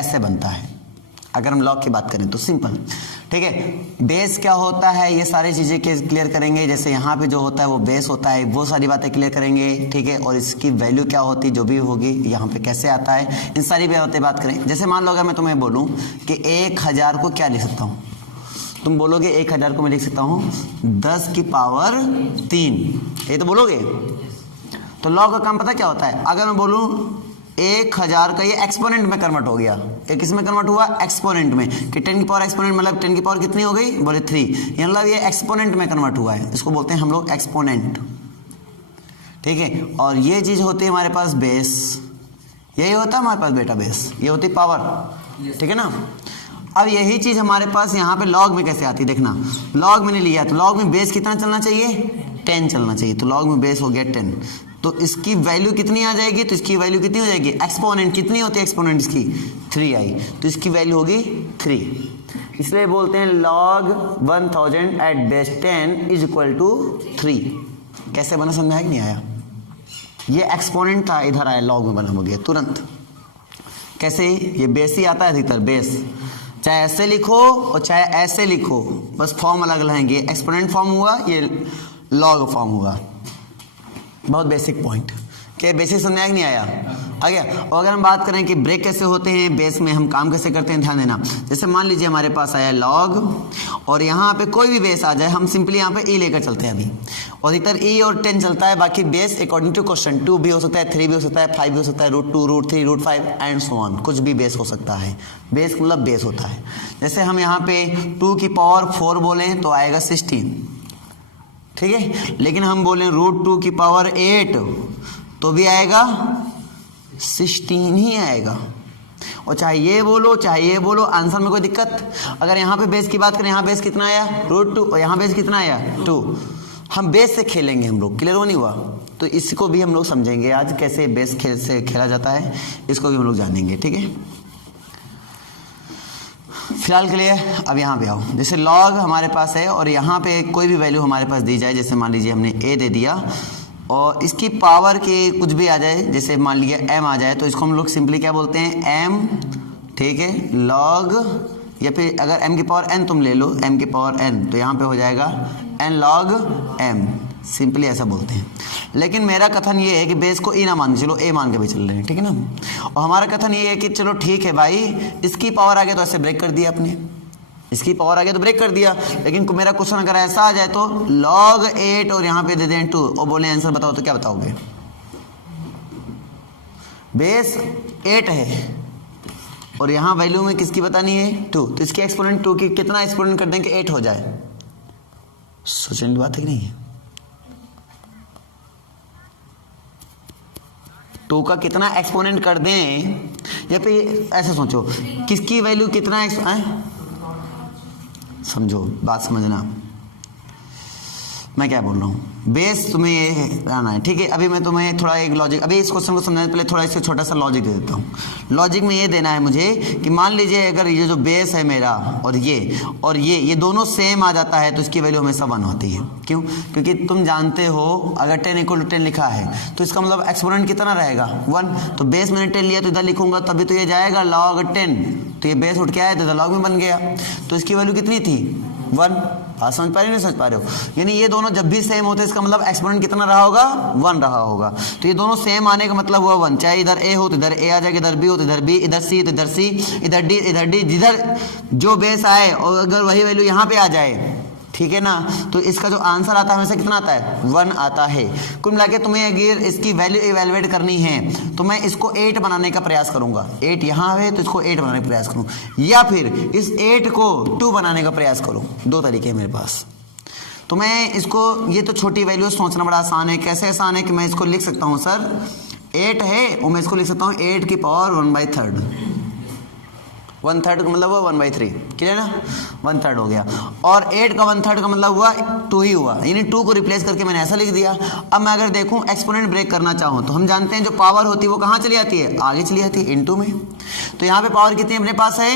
कैसे बनता है, अगर हम लॉग की बात करें तो सिंपल, ठीक है। बेस क्या होता है ये सारी चीज़ें क्लियर करेंगे, जैसे यहाँ पे जो होता है वो बेस होता है, वो सारी बातें क्लियर करेंगे, ठीक है। और इसकी वैल्यू क्या होती है जो भी होगी यहाँ पे कैसे आता है, इन सारी बात करें। जैसे मान लो अगर मैं तुम्हें बोलूँ कि 1000 को क्या लिख सकता हूँ, तुम बोलोगे 1000 को मैं लिख सकता हूँ 10 की पावर 3, ये तो बोलोगे। तो लॉग का काम पता क्या होता है, अगर मैं बोलूँ 1000 का ये एक्सपोनेंट में कन्वर्ट हो गया, ये किस में कन्वर्ट हुआ, एक्सपोनेंट में, कि 10 की पावर एक्सपोनेंट मतलब 10 की पावर कितनी हो गई, बोले 3, ये मतलब ये एक्सपोनेंट में कन्वर्ट हुआ है, इसको बोलते हैं हम लोग एक्सपोनेंट, ठीक है। और ये चीज होती है हमारे पास बेस, यही होता है हमारे पास बेटा बेस, ये होती पावर, ठीक है ना। अब यही चीज हमारे पास यहाँ पे लॉग में कैसे आती है, देखना लॉग मैंने लिया तो लॉग में बेस कितना चलना चाहिए, 10 चलना चाहिए, तो लॉग में बेस हो गया 10, तो इसकी वैल्यू कितनी आ जाएगी, तो इसकी वैल्यू कितनी हो जाएगी, एक्सपोनेंट कितनी होती है एक्सपोनेंट इसकी 3 आई, तो इसकी वैल्यू होगी 3, इसलिए बोलते हैं log 1000 at base 10 is equal to 3। कैसे बना समझ आया कि नहीं आया, ये एक्सपोनेंट था इधर आया लॉग में बना हो गया तुरंत। कैसे, ये बेस ही आता है अधिकतर बेस, चाहे ऐसे लिखो और चाहे ऐसे लिखो, बस फॉर्म अलग अलग है, एक्सपोनेंट फॉर्म हुआ, ये लॉग फॉर्म हुआ। बहुत बेसिक पॉइंट, क्या बेसिक समझ नहीं आया, आ गया। और अगर हम बात करें कि ब्रेक कैसे होते हैं, बेस में हम काम कैसे करते हैं, ध्यान देना। जैसे मान लीजिए हमारे पास आया लॉग और यहाँ पे कोई भी बेस आ जाए, हम सिंपली यहाँ पे ई लेकर चलते हैं अभी, और इधर ई और 10 चलता है, बाकी बेस अकॉर्डिंग टू क्वेश्चन 2 भी हो सकता है, 3 भी हो सकता है, 5 भी हो सकता है, √2 √3 √5 एंड सो ऑन, कुछ भी बेस हो सकता है। बेस मतलब बेस होता है। जैसे हम यहाँ पे 2 की पावर 4 बोलें तो आएगा 16, ठीक है। लेकिन हम बोलें √2 की पावर 8 तो भी आएगा 16 ही आएगा। और चाहे ये बोलो चाहे ये बोलो, आंसर में कोई दिक्कत। अगर यहाँ पे बेस की बात करें, यहाँ बेस कितना आया √2 और यहाँ बेस कितना आया 2, हम बेस से खेलेंगे हम लोग, क्लियर हो नहीं हुआ, तो इसको भी हम लोग समझेंगे आज कैसे बेस से खेला जाता है, इसको भी हम लोग जानेंगे, ठीक है। फिलहाल के लिए अब यहाँ पे आओ, जैसे लॉग हमारे पास है और यहाँ पे कोई भी वैल्यू हमारे पास दी जाए, जैसे मान लीजिए हमने a दे दिया और इसकी पावर के कुछ भी आ जाए, जैसे मान लीजिए m आ जाए, तो इसको हम लोग सिंपली क्या बोलते हैं m, ठीक है, लॉग, या फिर अगर m की पावर n तुम ले लो, m की पावर n, तो यहाँ पे हो जाएगा n लॉग m, सिंपली ऐसा बोलते हैं। लेकिन मेरा कथन ये है कि बेस को ई ना मान के चलो ए मान के भी चल रहे हैं, ठीक है ना। और हमारा कथन ये है कि चलो ठीक है भाई, इसकी पावर आ गया तो ऐसे ब्रेक कर दिया आपने, इसकी पावर आ गया तो ब्रेक कर दिया। लेकिन मेरा क्वेश्चन अगर ऐसा आ जाए तो log 8 और यहाँ पे दे दें 2 और बोले आंसर बताओ, तो क्या बताओगे, बेस 8 है और यहाँ वैल्यू में किसकी बतानी है 2, तो इसकी एक्सपोनेंट 2 की कितना एक्सपोनेंट कर दें कि 8 हो जाए, सोचने की बात है कि नहीं है। 2 का कितना एक्सपोनेंट कर दें, या फिर ऐसे सोचो किसकी वैल्यू कितना समझो, बात समझना मैं क्या बोल रहा हूँ। बेस तुम्हें ये आना है, ठीक है। अभी मैं तुम्हें थोड़ा एक लॉजिक, अभी इस क्वेश्चन को समझने से पहले थोड़ा इससे छोटा सा लॉजिक दे देता हूँ। लॉजिक में ये देना है मुझे कि मान लीजिए अगर ये जो बेस है मेरा और ये दोनों सेम आ जाता है तो इसकी वैल्यू हमेशा 1 होती है। क्यों? क्योंकि तुम जानते हो अगर 10 = 10 लिखा है तो इसका मतलब एक्सपोनेंट कितना रहेगा 1, तो बेस मैंने 10 लिया तो इधर लिखूंगा तभी तो ये जाएगा log 10, तो ये बेस उठ के आया तो इधर log में बन गया, तो इसकी वैल्यू कितनी थी 1। बात समझ पा रहे हो नहीं समझ पा रहे हो? यानी ये दोनों जब भी सेम होते हैं इसका मतलब एक्सपोनेंट कितना रहा होगा 1 रहा होगा। तो ये दोनों सेम आने का मतलब हुआ 1, चाहे इधर a हो तो इधर a आ जाएगा, इधर b हो तो इधर b, इधर c तो इधर c, इधर d, जिधर जो बेस आए और अगर वही वैल्यू यहाँ पे आ जाए, ठीक है ना, तो इसका जो आंसर आता है हमेशा कितना आता है 1 आता है। कुल मिला के तुम्हें अगर इसकी वैल्यू इवैल्यूएट करनी है तो मैं इसको 8 बनाने का प्रयास करूंगा, 8 यहाँ है तो इसको 8 बनाने का प्रयास करूँ, या फिर इस 8 को 2 बनाने का प्रयास करूँ। 2 तरीके हैं मेरे पास। तो मैं इसको, ये तो छोटी वैल्यू सोचना बड़ा आसान है। कैसे आसान है कि मैं इसको लिख सकता हूँ सर 8 है और मैं इसको लिख सकता हूँ 8 की पावर 1/3, 1/3 का मतलब हुआ 1/3, क्लियर ना, 1/3 हो गया। और 8 का 1/3 का मतलब हुआ 2 ही हुआ, यानी 2 को रिप्लेस करके मैंने ऐसा लिख दिया। अब मैं अगर देखूं एक्सपोनेंट ब्रेक करना चाहूं तो हम जानते हैं जो पावर होती है वो कहाँ चली जाती है, आगे चली जाती है इनटू में। तो यहाँ पे पावर कितनी अपने पास है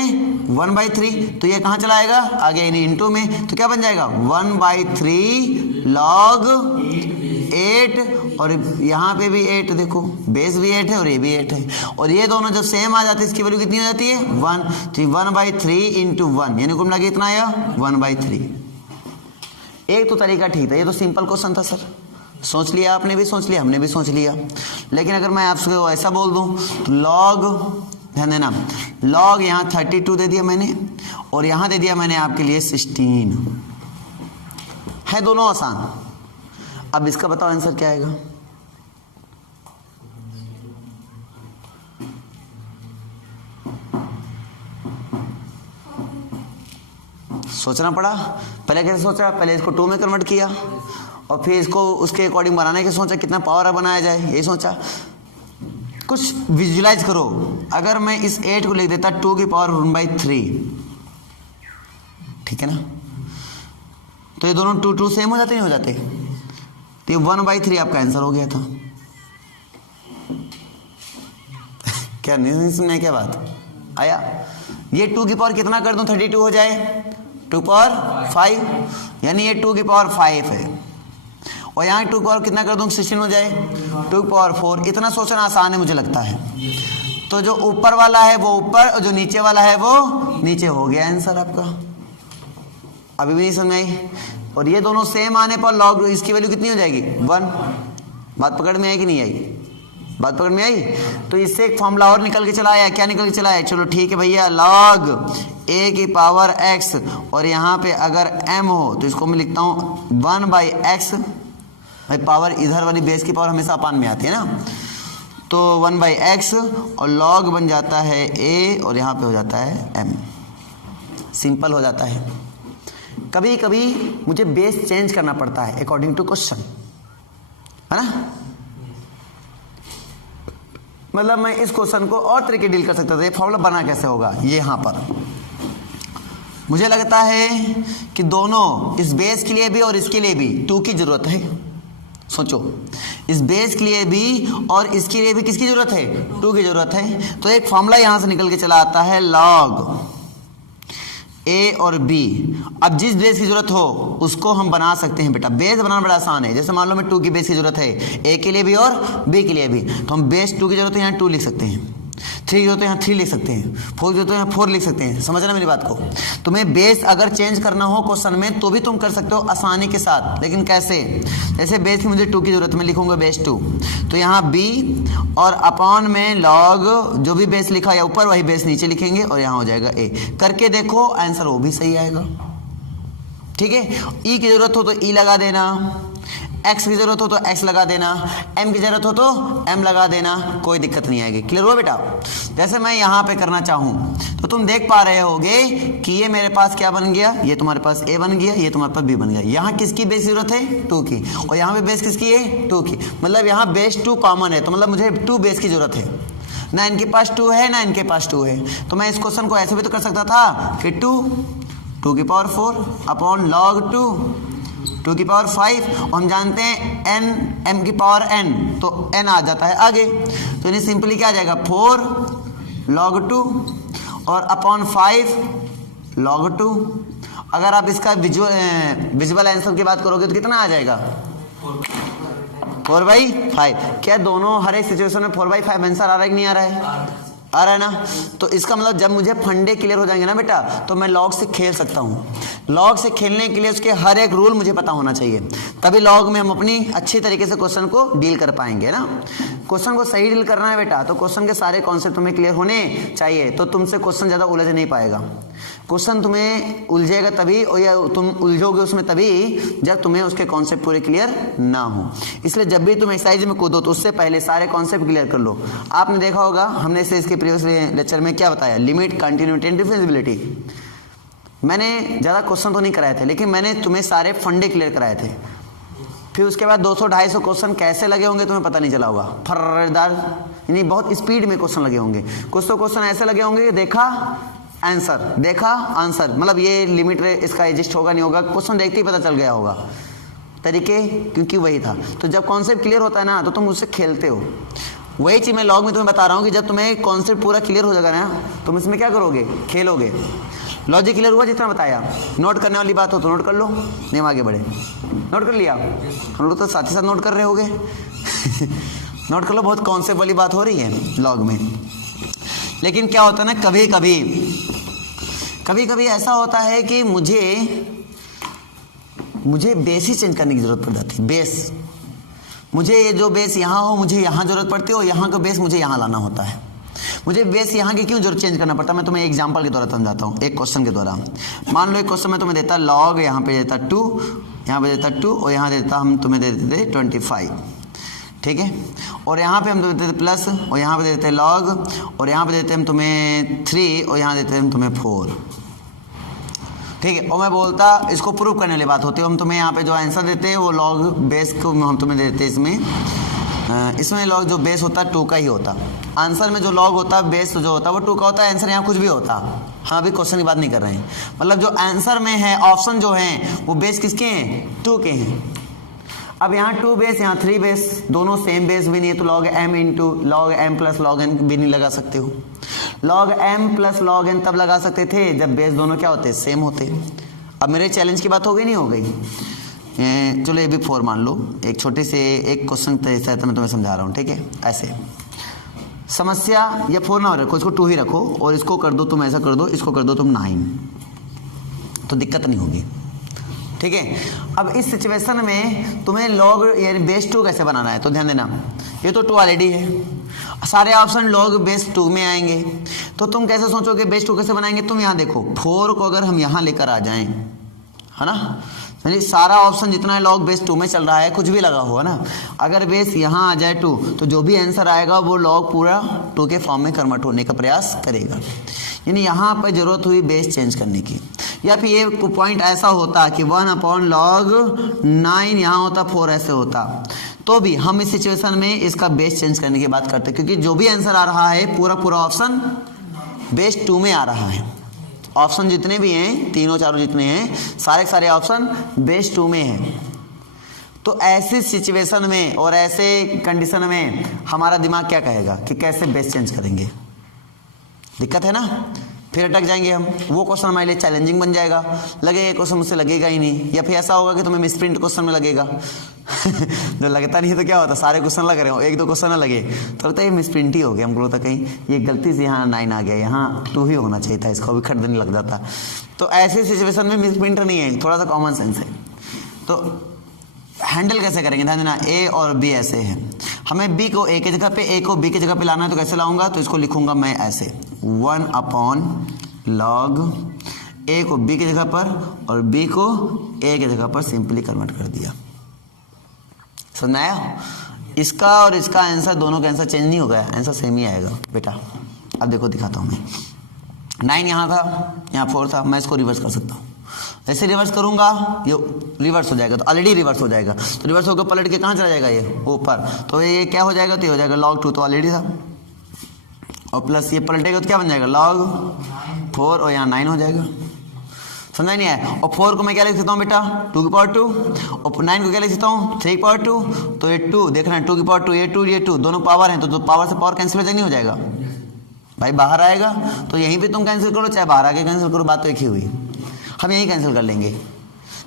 1/3, तो ये कहाँ चला आएगा आगे यानी इनटू में, तो क्या बन जाएगा 1/3 log 8 और यहाँ पे भी 8, देखो बेस भी 8 है और ये भी 8 है, और ये दोनों जब सेम आ जाते हैं इसकी वैल्यू कितनी हो जाती है 1, तो 1/3 इंटू 1 यानी कुल मिला के इतना आया 1/3। एक तो तरीका ठीक था, ये तो सिंपल क्वेश्चन था सर, सोच लिया आपने भी सोच लिया, हमने भी सोच लिया। लेकिन अगर मैं आपसे ऐसा बोल दूं तो लॉग, ध्यान देना, लॉग यहाँ 32 दे दिया मैंने और यहाँ दे दिया मैंने आपके लिए 16, है दोनों आसान। अब इसका बताओ आंसर क्या आएगा? सोचना पड़ा। पहले कैसे सोचा? पहले इसको 2 में कन्वर्ट किया और फिर इसको उसके अकॉर्डिंग बनाने के सोचा कितना पावर बनाया जाए, यही सोचा। कुछ विजुलाइज करो, अगर मैं इस 8 को लिख देता 2 की पावर 1/3, ठीक है ना, तो ये दोनों 2 सेम हो जाते नहीं हो जाते? तो ये 1/3 आपका आंसर हो गया था। क्या नहीं सुनना, क्या बात आया? ये 2 की पावर कितना कर दूं 32 हो जाए? 2 पावर 5, यानी ये 2 की पावर 5 है, और यहाँ 2 पावर कितना कर दूं 16 हो जाए? 2 पावर 4। इतना सोचना आसान है मुझे लगता है। तो जो ऊपर वाला है वो ऊपर और जो नीचे वाला है वो नीचे, हो गया आंसर आपका। अभी भी नहीं समझ आई? और ये दोनों सेम आने पर लॉग इसकी वैल्यू कितनी हो जाएगी 1। बात पकड़ में आई कि नहीं आई? बात पकड़ में आई? तो इससे एक फॉर्मूला और निकल के चला आया। क्या निकल के चला आया? चलो ठीक है भैया, लॉग a की पावर x, और यहाँ पे अगर m हो तो इसको मैं लिखता हूँ 1/x। भाई पावर इधर वाली बेस की पावर हमेशा अपान में आती है ना, तो 1/x और लॉग बन जाता है a और यहाँ पे हो जाता है m। सिंपल हो जाता है। कभी कभी मुझे बेस चेंज करना पड़ता है अकॉर्डिंग टू क्वेश्चन, है ना। मतलब मैं इस क्वेश्चन को और तरीके डील कर सकता था। ये फॉर्मूला बना कैसे होगा? ये यहाँ पर मुझे लगता है कि दोनों, इस बेस के लिए भी और इसके लिए भी 2 की जरूरत है। सोचो, इस बेस के लिए भी और इसके लिए भी किसकी जरूरत है? 2 की जरूरत है। तो एक फॉर्मूला यहां से निकल के चला आता है, लॉग ए और बी। अब जिस बेस की जरूरत हो उसको हम बना सकते हैं बेटा। बेस बनाना बड़ा आसान है। जैसे मान लो मैं 2 की बेस की जरूरत है, ए के लिए भी और बी के लिए भी, तो हम बेस 2 की जरूरत है यहाँ 2 लिख सकते हैं, 3 की जरूरत है यहाँ 3 लिख सकते हैं, 4 की जरूरत है यहाँ 4 लिख सकते हैं। समझना मेरी बात को। तुम्हें बेस अगर चेंज करना हो क्वेश्चन में तो भी तुम कर सकते हो आसानी के साथ। लेकिन कैसे? जैसे बेस की मुझे 2 की जरूरत है, मैं लिखूंगा बेस 2, तो यहाँ बी और अपॉन में लॉग जो भी बेस लिखा है ऊपर वही बेस नीचे लिखेंगे और यहाँ हो जाएगा ए। करके देखो आंसर वो भी सही आएगा। ठीक है। ई की जरूरत हो तो ई लगा देना, एक्स की जरूरत हो तो एक्स लगा देना, एम की जरूरत हो तो एम लगा देना, कोई दिक्कत नहीं आएगी। क्लियर हुआ बेटा? जैसे मैं यहाँ पे करना चाहूँ तो तुम देख पा रहे होगे कि ये मेरे पास क्या बन गया, ये तुम्हारे पास ए बन गया, ये तुम्हारे पास बी बन गया। यहाँ किसकी बेस जरूरत है? 2 की, और यहाँ पे बेस किसकी है? 2 की। मतलब यहाँ बेस 2 कॉमन है, तो मतलब मुझे 2 बेस की जरूरत है। ना इनके पास 2 है ना इनके पास 2 है, तो मैं इस क्वेश्चन को ऐसे भी तो कर सकता था कि 2 की पावर 4 अपॉन लॉग 2 की पावर 5, और हम जानते हैं n m की पावर n, तो n आ जाता है आगे, तो इन्हें सिंपली क्या आ जाएगा 4 log 2 और अपॉन 5 log 2। अगर आप इसका विजुअल आंसर की बात करोगे तो कितना आ जाएगा? 4/5। क्या दोनों हर एक सिचुएशन में 4/5 आंसर आ रहा है कि नहीं आ रहा है? आ रहा है ना। तो इसका मतलब जब मुझे फंडे क्लियर हो जाएंगे ना बेटा, तो मैं लॉग से खेल सकता हूँ। लॉग से खेलने के लिए उसके हर एक रूल मुझे पता होना चाहिए, तभी लॉग में हम अपनी अच्छी तरीके से क्वेश्चन को डील कर पाएंगे ना। क्वेश्चन को सही डील करना है बेटा, तो क्वेश्चन के सारे कॉन्सेप्ट तुम्हें क्लियर होने चाहिए, तो तुमसे क्वेश्चन ज़्यादा उलझ नहीं पाएगा। क्वेश्चन तुम्हें उलझेगा तभी, और या तुम उलझोगे उसमें तभी जब तुम्हें उसके कॉन्सेप्ट पूरे क्लियर ना हो। इसलिए जब भी तुम एक्सरसाइज में कूदो तो उससे पहले सारे कॉन्सेप्ट क्लियर कर लो। आपने देखा होगा हमने इसे इसके प्रीवियस लेक्चर में क्या बताया, लिमिट, कंटिन्यूटी एंड डिफरेंशिएबिलिटी। मैंने ज़्यादा क्वेश्चन तो नहीं कराए थे, लेकिन मैंने तुम्हें सारे फंडे क्लियर कराए थे। फिर उसके बाद 200-250 क्वेश्चन कैसे लगे होंगे तुम्हें पता नहीं चला होगा, फर्रदार, यानी बहुत स्पीड में क्वेश्चन लगे होंगे। कुछ तो क्वेश्चन ऐसे लगे होंगे कि देखा आंसर, देखा आंसर, मतलब ये लिमिट इसका एग्जिस्ट होगा नहीं होगा, क्वेश्चन देखते ही पता चल गया होगा तरीके, क्योंकि वही था। तो जब कॉन्सेप्ट क्लियर होता है ना तो तुम उससे खेलते हो। वही चीज़ मैं लॉग में तुम्हें बता रहा हूँ कि जब तुम्हें कॉन्सेप्ट पूरा क्लियर हो जाएगा ना, तुम इसमें क्या करोगे? खेलोगे। लॉजिक क्लियर हुआ जितना बताया? नोट करने वाली बात हो तो नोट कर लो, नहीं हम आगे बढ़े। नोट कर लिया? हम लोग तो साथ ही साथ नोट कर रहे होगे। नोट कर लो, बहुत कॉन्सेप्ट वाली बात हो रही है लॉग में। लेकिन क्या होता है ना, कभी कभी ऐसा होता है कि मुझे बेस ही चेंज करने की जरूरत पड़ जाती है। बेस, मुझे ये जो बेस यहाँ हो मुझे यहाँ जरूरत पड़ती है, और यहाँ का बेस मुझे यहाँ लाना होता है। मुझे बेस यहाँ की क्यों जरूरत चेंज करना पड़ता है? मैं तुम्हें एग्जांपल के द्वारा समझाता हूँ, एक क्वेश्चन के द्वारा। मान लो एक क्वेश्चन में तुम्हें देता लॉग, यहाँ पे देता 2, यहाँ पे देता 2, और यहाँ देता हम तुम्हें दे देते 25, ठीक है। और यहाँ पे हम तुम्हें देते प्लस, और यहाँ पे देते लॉग, और यहाँ पे देते हम तुम्हें 3, और यहाँ देते हम तुम्हें 4, ठीक है। और मैं बोलता इसको प्रूव करने वाली बात होती है, हम तुम्हें यहाँ पे जो आंसर देते हैं वो लॉग बेस को हम तुम्हें देते हैं। इसमें लॉग जो बेस होता है 2 का ही होता। आंसर में जो लॉग होता है बेस जो होता है वो 2 का होता है। आंसर यहाँ कुछ भी होता। हाँ, अभी क्वेश्चन की बात नहीं कर रहे हैं, मतलब जो आंसर में है ऑप्शन जो हैं वो बेस किसके हैं? 2 के हैं। अब यहाँ 2 बेस, यहाँ 3 बेस, दोनों सेम बेस भी नहीं है, तो log m into log m plus log n भी नहीं लगा सकते हो। log m plus log n तब लगा सकते थे जब बेस दोनों क्या होते? सेम होते। अब मेरे चैलेंज की बात हो गई, नहीं हो गई? चलो ये भी 4 मान लो। एक छोटे से एक क्वेश्चन मैं तुम्हें समझा रहा हूँ, ठीक है। ऐसे समस्या, या 4 ना रखो, इसको 2 ही रखो, और इसको कर दो तुम ऐसा कर दो, इसको कर दो तुम 9, तो दिक्कत नहीं होगी, ठीक है। अब इस सिचुएशन में तुम्हें लॉग यानी बेस 2 कैसे बनाना है, तो ध्यान देना, ये तो 2 ऑलरेडी है, सारे ऑप्शन लॉग बेस 2 में आएंगे। तो तुम कैसे सोचोगे बेस 2 कैसे बनाएंगे? तुम यहाँ देखो, 4 को अगर हम यहाँ लेकर आ जाएं, है ना, यानी सारा ऑप्शन जितना है लॉग बेस 2 में चल रहा है, कुछ भी लगा हुआ ना, अगर बेस यहाँ आ जाए 2, तो जो भी आंसर आएगा वो लॉग पूरा 2 के फॉर्म में कन्वर्ट होने का प्रयास करेगा। यानी यहाँ पर जरूरत हुई बेस चेंज करने की। या फिर ये पॉइंट ऐसा होता कि 1/log9 यहाँ होता, 4 ऐसे होता, तो भी हम इस सिचुएशन में इसका बेस चेंज करने की बात करते, क्योंकि जो भी आंसर आ रहा है पूरा ऑप्शन बेस 2 में आ रहा है। ऑप्शन जितने भी हैं, तीनों चारों जितने हैं, सारे ऑप्शन बेस 2 में हैं। तो ऐसी सिचुएशन में और ऐसे कंडीशन में हमारा दिमाग क्या कहेगा कि कैसे बेस चेंज करेंगे? दिक्कत है ना, फिर अटक जाएंगे हम। वो क्वेश्चन हमारे लिए चैलेंजिंग बन जाएगा, लगेगा क्वेश्चन मुझसे लगेगा ही नहीं, या फिर ऐसा होगा कि तुम्हें मिसप्रिंट क्वेश्चन में लगेगा। जो लगता नहीं है तो क्या होता, सारे क्वेश्चन लग रहे हो, 1-2 क्वेश्चन ना लगे तो लगता है ये मिसप्रिंट ही हो गया, हमको लगता कहीं ये गलती से यहाँ 9 आ गया, यहाँ 2 ही होना चाहिए था, इसको भी खट देने लग जाता। तो ऐसे सिचुएशन में मिसप्रिंट नहीं है, थोड़ा सा कॉमन सेंस है। तो हैंडल कैसे करेंगे? ध्यान देना, ए और बी ऐसे है, हमें बी को ए की जगह पे, ए को बी की जगह पे लाना है, तो कैसे लाऊंगा? तो इसको लिखूंगा मैं ऐसे, 1/log ए को बी की जगह पर और बी को ए की जगह पर सिंपली कन्वर्ट कर दिया। समझ में आया? इसका और इसका आंसर, दोनों का आंसर चेंज नहीं होगा, आंसर सेम ही आएगा बेटा। अब देखो दिखाता हूँ मैं, 9 यहाँ था, यहाँ 4 था, मैं इसको रिवर्स कर सकता हूँ। ऐसे रिवर्स करूंगा ये रिवर्स हो जाएगा, तो ऑलरेडी रिवर्स हो जाएगा, तो रिवर्स होकर पलट के कहाँ चला जाएगा? ये ऊपर, तो ये क्या हो जाएगा? तो ये हो जाएगा log 2, तो ऑलरेडी था, और प्लस ये पलटेगा तो क्या बन जाएगा? log 4, और यहाँ 9 हो जाएगा। समझा नहीं आया? और 4 को मैं क्या लिख सकता हूँ बेटा? 2 की पावर 2, और 9 को क्या लिख सकता हूँ? 3 की पावर 2, तो ये 2 देखना है, 2 की पावर 2, ये 2 ये 2 दोनों पावर हैं, तो पावर से पावर कैंसिल हो जाएगा, नहीं हो जाएगा भाई? बाहर आएगा तो यहीं पे तुम कैंसिल करो, चाहे बाहर आके कैंसिल करो, बात तो एक ही हुई। हम यहीं कैंसिल कर लेंगे।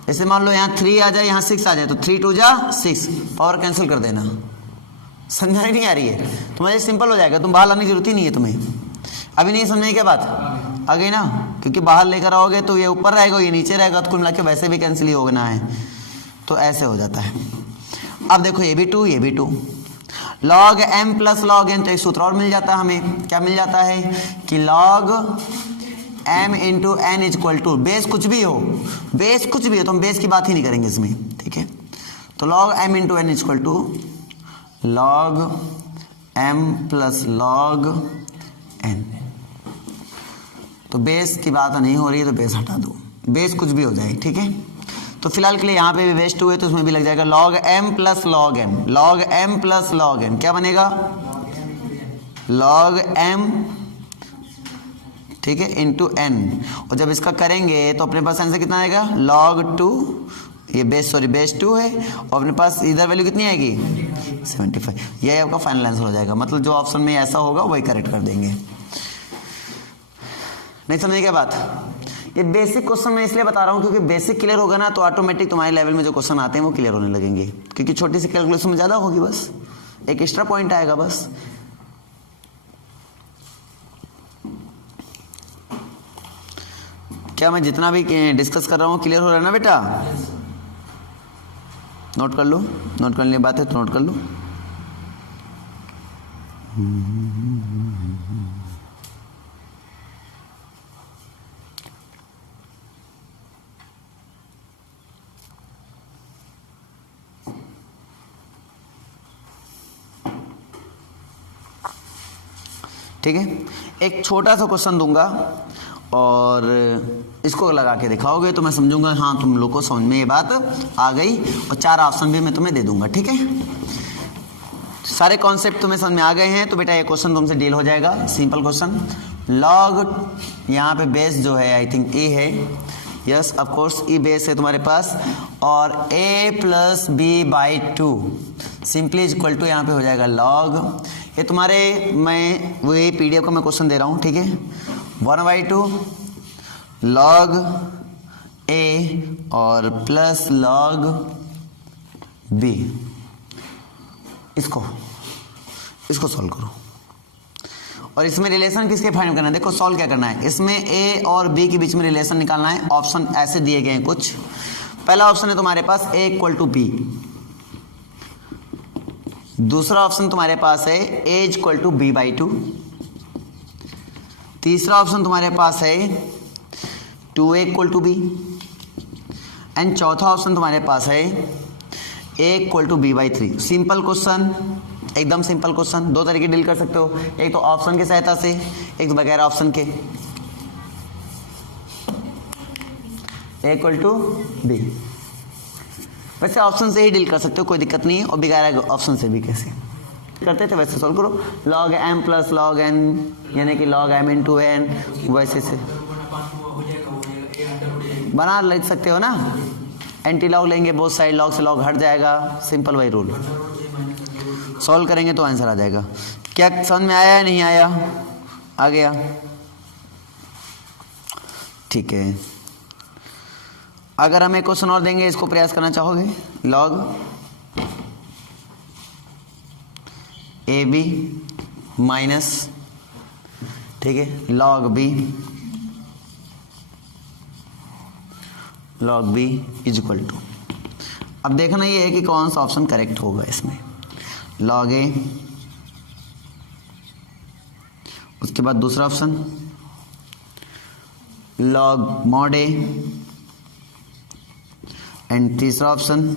जैसे मान लो यहाँ 3 आ जाए, यहाँ 6 आ जाए, तो 3 2 जा 6, पावर कैंसिल कर देना। समझाई नहीं आ रही है? तुम्हारे सिंपल हो जाएगा, तुम बाहर लाने की जरूरत ही नहीं है तुम्हें। अभी नहीं समझाई क्या बात? आ गई ना? क्योंकि बाहर लेकर आओगे तो ये ऊपर रहेगा, ये नीचे रहेगा, तो कुल मिला के वैसे भी कैंसिल ही होना है, तो ऐसे हो जाता है। अब देखो ये भी 2, ये भी 2, log m plus log n, तो एक सूत्र और मिल जाता है हमें। क्या मिल जाता है कि log m into n equal to, base कुछ भी हो, बेस कुछ भी हो, तो हम बेस की बात ही नहीं करेंगे इसमें, ठीक है। तो log m into n equal to log m plus log n। तो बेस की बात नहीं हो रही है, तो बेस हटा दो, बेस कुछ भी हो जाए, ठीक है। तो फिलहाल के लिए यहाँ पे भी बेस 2 है, तो उसमें भी लग जाएगा log m plus log m, log m plus log n क्या बनेगा? log m, ठीक है, इंटू n। और जब इसका करेंगे तो अपने पास आंसर कितना आएगा? log 2, ये बेस 2 है, और अपने पास इधर वैल्यू कितनी आएगी? 75। ये आपका फाइनल आंसर हो जाएगा, मतलब जो ऑप्शन में ऐसा होगा वही करेक्ट कर देंगे। नहीं समझे क्या बात? ये बेसिक क्वेश्चन मैं इसलिए बता रहा हूँ क्योंकि बेसिक क्लियर होगा ना तो ऑटोमेटिक तुम्हारे लेवल में जो क्वेश्चन आते हैं वो क्लियर होने लगेंगे, क्योंकि छोटी सी कैलकुलेशन में ज़्यादा होगी, बस एक एक्स्ट्रा पॉइंट आएगा बस। क्या मैं जितना भी डिस्कस कर रहा हूँ क्लियर हो रहा है ना बेटा? नोट कर लो, नोट करने की बात है तो नोट कर लो। ठीक है, एक छोटा सा क्वेश्चन दूंगा और इसको लगा के दिखाओगे तो मैं समझूंगा हाँ तुम लोग को समझ में ये बात आ गई, और 4 ऑप्शन भी मैं तुम्हें दे दूंगा। ठीक है, सारे कॉन्सेप्ट तुम्हें समझ में आ गए हैं तो बेटा ये क्वेश्चन तुमसे डील हो जाएगा। सिंपल क्वेश्चन, लॉग यहाँ पे बेस जो है आई थिंक ए है, yes of course e base है तुम्हारे पास, और a plus b by 2 simply is equal to यहाँ पे हो जाएगा लॉग, ये तुम्हारे मैं वही PDF का मैं क्वेश्चन दे रहा हूँ। ठीक है, 1/2 लॉग a और प्लस लॉग b, इसको सॉल्व करो और इसमें रिलेशन किसके फाइंड करना है? देखो सॉल्व क्या करना है, इसमें a और b के बीच में रिलेशन निकालना है। ऑप्शन ऐसे दिए गए हैं कुछ। पहला ऑप्शन है तुम्हारे पास a इक्वल टू b, दूसरा ऑप्शन तुम्हारे पास है a इक्वल टू b/2, तीसरा ऑप्शन तुम्हारे पास है 2a इक्वल टू b, एंड चौथा ऑप्शन तुम्हारे पास है a इक्वल टू b/3। सिंपल क्वेश्चन, एकदम सिंपल क्वेश्चन। 2 तरीके डील कर सकते हो, एक तो ऑप्शन की सहायता से, एक तो बगैर ऑप्शन के। a इक्वल टू b, वैसे ऑप्शन से ही डील कर सकते हो, कोई दिक्कत नहीं है, और बगैर ऑप्शन से भी कैसे करते थे वैसे सॉल्व करो। Log m plus log n यानी कि लॉग m इंटू n, वैसे से बना लिख सकते हो ना। एंटी लॉग लेंगे बोथ साइड, लॉग से लॉग हट जाएगा, सिंपल वही रूल। सॉल्व करेंगे तो आंसर आ जाएगा। क्या समझ में आया या नहीं आया? आ गया, ठीक है। अगर हम एक क्वेश्चन और देंगे, इसको प्रयास करना चाहोगे? लॉग ए बी माइनस, ठीक है, log b is equal to. अब देखना ये है कि कौन सा ऑप्शन करेक्ट होगा इसमें। लॉग ए, उसके बाद दूसरा option log mod A, and तीसरा ऑप्शन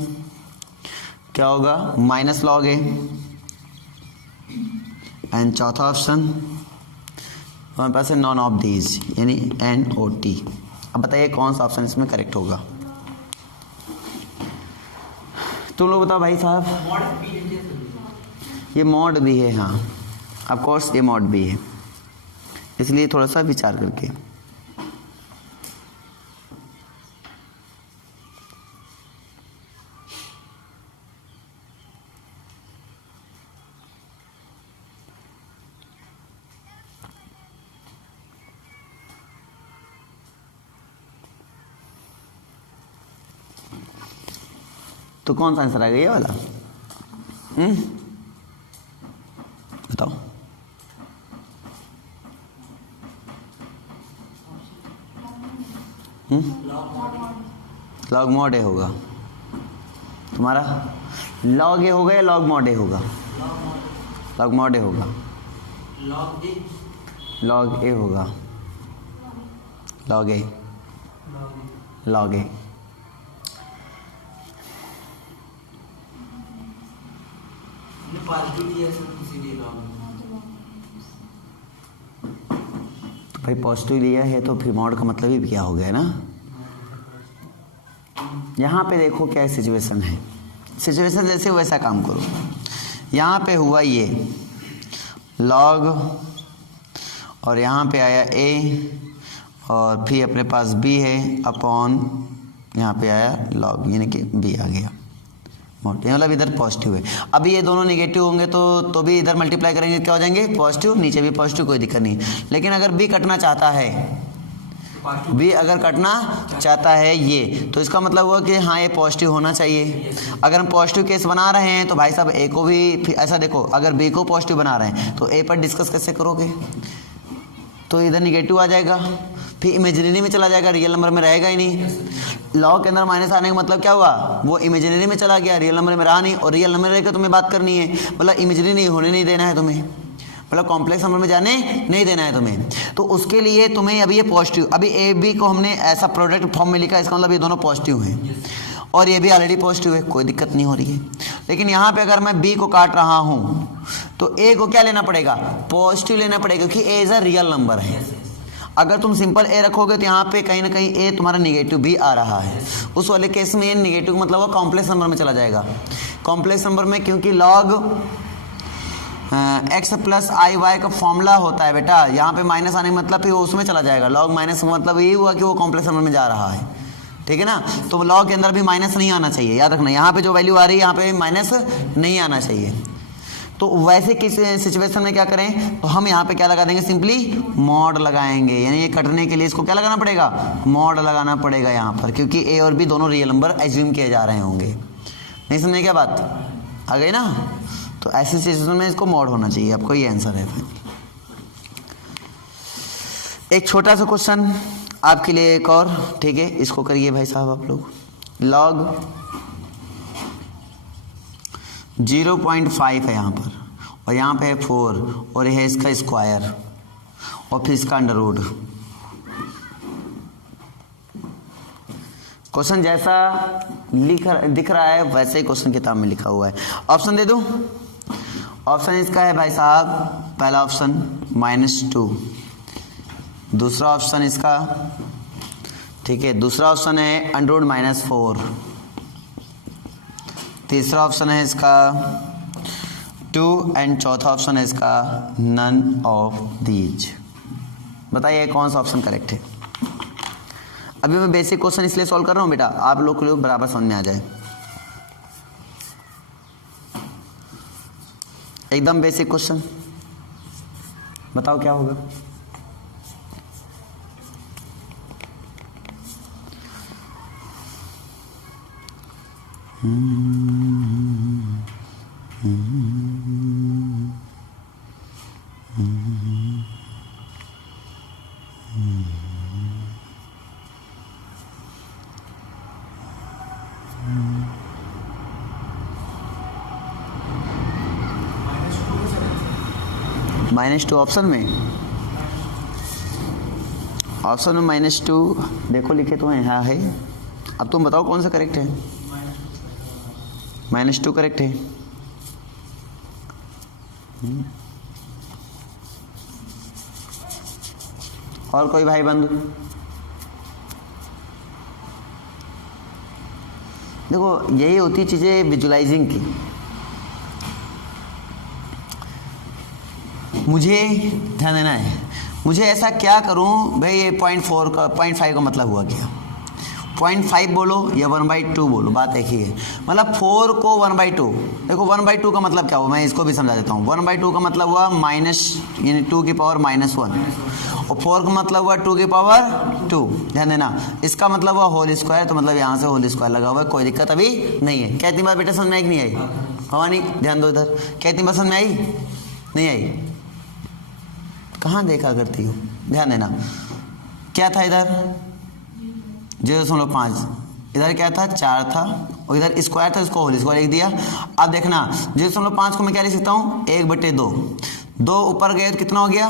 क्या होगा? माइनस लॉग ए, एंड चौथा ऑप्शन हमारे पास है नॉन ऑफ दीज यानी NOT। अब बताइए कौन सा ऑप्शन इसमें करेक्ट होगा? तुम लोग बताओ भाई साहब। ये मॉड भी है, हाँ ऑफ कोर्स ये मॉड भी है, इसलिए थोड़ा सा विचार करके। तो कौन सा आंसर आएगा? ये वाला? बताओ। लॉग मॉड ए होगा तुम्हारा? लॉग ए होगा या लॉग मॉड ए होगा? लॉग मॉड ए होगा। लॉग ए होगा, लॉग ए, लॉग ए। तो भाई पॉजिटिव लिया है तो फिर मॉड का मतलब ही क्या हो गया ना। यहाँ पे देखो क्या सिचुएशन है, सिचुएशन जैसे वैसा काम करो। यहाँ पे हुआ ये लॉग, और यहाँ पे आया a, और फिर अपने पास b है अपॉन यहाँ पे आया लॉग यानी कि b आ गया। मतलब इधर पॉजिटिव है। अभी ये दोनों नेगेटिव होंगे तो भी इधर मल्टीप्लाई करेंगे क्या हो जाएंगे? पॉजिटिव, नीचे भी पॉजिटिव, कोई दिक्कत नहीं। लेकिन अगर b कटना चाहता है बी अगर कटना चाहता है ये, तो इसका मतलब हुआ कि हाँ ये पॉजिटिव होना चाहिए। अगर हम पॉजिटिव केस बना रहे हैं तो भाई साहब ए को भी ऐसा देखो, अगर बी को पॉजिटिव बना रहे हैं तो ए पर डिस्कस कैसे करोगे, तो इधर निगेटिव आ जाएगा, फिर इमेजिनरी में चला जाएगा, रियल नंबर में रहेगा ही नहीं। लॉग के अंदर माइनस आने का मतलब क्या हुआ, वो इमेजिनरी में चला गया, रियल नंबर में रहा नहीं, और रियल नंबर रहेगा तुम्हें बात करनी है, मतलब इमेजिनरी नहीं होने नहीं देना है तुम्हें, मतलब कॉम्प्लेक्स नंबर में जाने नहीं देना है तुम्हें। तो उसके लिए तुम्हें अभी ये पॉजिटिव, अभी ए बी को हमने ऐसा प्रोडक्ट फॉर्म में लिखा, इसका मतलब ये दोनों पॉजिटिव हैं और ये भी ऑलरेडी पॉजिटिव है, कोई दिक्कत नहीं हो रही है। लेकिन यहाँ पे अगर मैं बी को काट रहा हूँ तो ए को क्या लेना पड़ेगा, पॉजिटिव लेना पड़ेगा, क्योंकि ए इज अ रियल नंबर है। अगर तुम सिंपल ए रखोगे तो यहाँ पे कहीं ना कहीं ए तुम्हारा निगेटिव भी आ रहा है, उस वाले केस में निगेटिव मतलब वो कॉम्प्लेक्स नंबर में चला जाएगा। कॉम्प्लेक्स नंबर में क्योंकि लॉग एक्स प्लस आई वाई का फॉर्मूला होता है बेटा, यहाँ पे माइनस आने का मतलब फिर वो उसमें चला जाएगा। लॉग माइनस का मतलब यही हुआ कि वो कॉम्प्लेक्स नंबर में जा रहा है, ठीक है ना। तो लॉग के अंदर भी माइनस नहीं आना चाहिए, याद रखना, यहाँ पे जो वैल्यू आ रही है यहाँ पे माइनस नहीं आना चाहिए। तो वैसे किस सिचुएशन में क्या करें, तो हम यहाँ पे क्या लगा देंगे, सिंपली मॉड लगाएंगे, यानी ये कटने के लिए इसको क्या लगाना पड़ेगा, मॉड लगाना पड़ेगा यहाँ पर, क्योंकि ए और बी दोनों रियल नंबर एज्यूम किए जा रहे होंगे। नहीं समझे क्या बात, आ गई ना। तो ऐसी सिचुएशन में इसको मॉड होना चाहिए, आपको ये आंसर है। एक छोटा सा क्वेश्चन आपके लिए एक और, ठीक है, इसको करिए भाई साहब आप लोग। लॉग 0.5 है यहाँ पर, और यहाँ पे है 4, और यह है इसका स्क्वायर, और फिर इसका अंडर रूट। क्वेश्चन जैसा दिख रहा है वैसे ही क्वेश्चन किताब में लिखा हुआ है। ऑप्शन दे दूं, ऑप्शन इसका है भाई साहब, पहला ऑप्शन -2, दूसरा ऑप्शन इसका, ठीक है, दूसरा ऑप्शन है अंडर रूट -4, तीसरा ऑप्शन है इसका 2, एंड चौथा ऑप्शन है इसका नन ऑफ दीज। बताइए कौन सा ऑप्शन करेक्ट है। अभी मैं बेसिक क्वेश्चन इसलिए सॉल्व कर रहा हूँ बेटा, आप लोग को बराबर समझ में आ जाए, एकदम बेसिक क्वेश्चन। बताओ क्या होगा। -2 ऑप्शन में, ऑप्शन में -2 देखो लिखे तो यहाँ है। अब तुम बताओ कौन सा करेक्ट है। -2 करेक्ट है। और कोई भाई बंधु, देखो यही होती चीजें विजुअलाइजिंग की। मुझे ध्यान देना है, मुझे ऐसा क्या करूं भाई, ये 0.5 का मतलब हुआ क्या, 0.5 बोलो या 1/2 बोलो, बात एक ही है। मतलब 4 को 1/2, देखो 1/2 का मतलब क्या हुआ, मैं इसको भी समझा देता हूँ। 1/2 का मतलब हुआ माइनस, यानी 2 की पावर -1, और 4 का मतलब हुआ 2 की पावर 2। ध्यान देना, इसका मतलब हुआ होल स्क्वायर, तो मतलब यहाँ से होल स्क्वायर लगा हुआ है, कोई दिक्कत अभी नहीं है। क्या इतनी बात बेटा समझ में आई कि नहीं आई, भवानी ध्यान दो इधर, क्या इतनी बात समझ में आई, नहीं आई, कहाँ देखा करती हो, ध्यान देना। क्या था इधर 0.5, इधर क्या था 4 था, और इधर स्क्वायर था, इसको होल स्क्वायर लिख दिया। अब देखना 0.5 को मैं क्या लिख सकता हूँ, 1/2, 2 ऊपर गए तो कितना हो गया,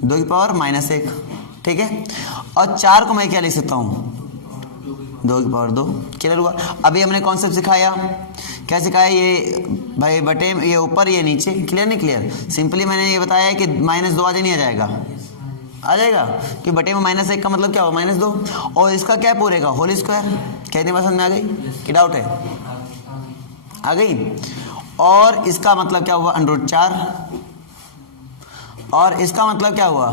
2 की पावर -1, ठीक है। और 4 को मैं क्या लिख सकता हूँ, 2 की पावर 2। क्लियर हुआ। अभी हमने कॉन्सेप्ट सिखाया, क्या सिखाया, ये भाई बटे, ये ऊपर ये नीचे, क्लियर नहीं क्लियर। सिंपली मैंने ये बताया कि -2 आ नहीं आ जाएगा, आ जाएगा, कि बटे में -1 का मतलब क्या हो, -2, और इसका क्या पूरे का होल स्क्वायर। कहने पसंद में आ गई कि डाउट है, आ गई। और इसका मतलब क्या हुआ, √4, और इसका मतलब क्या हुआ,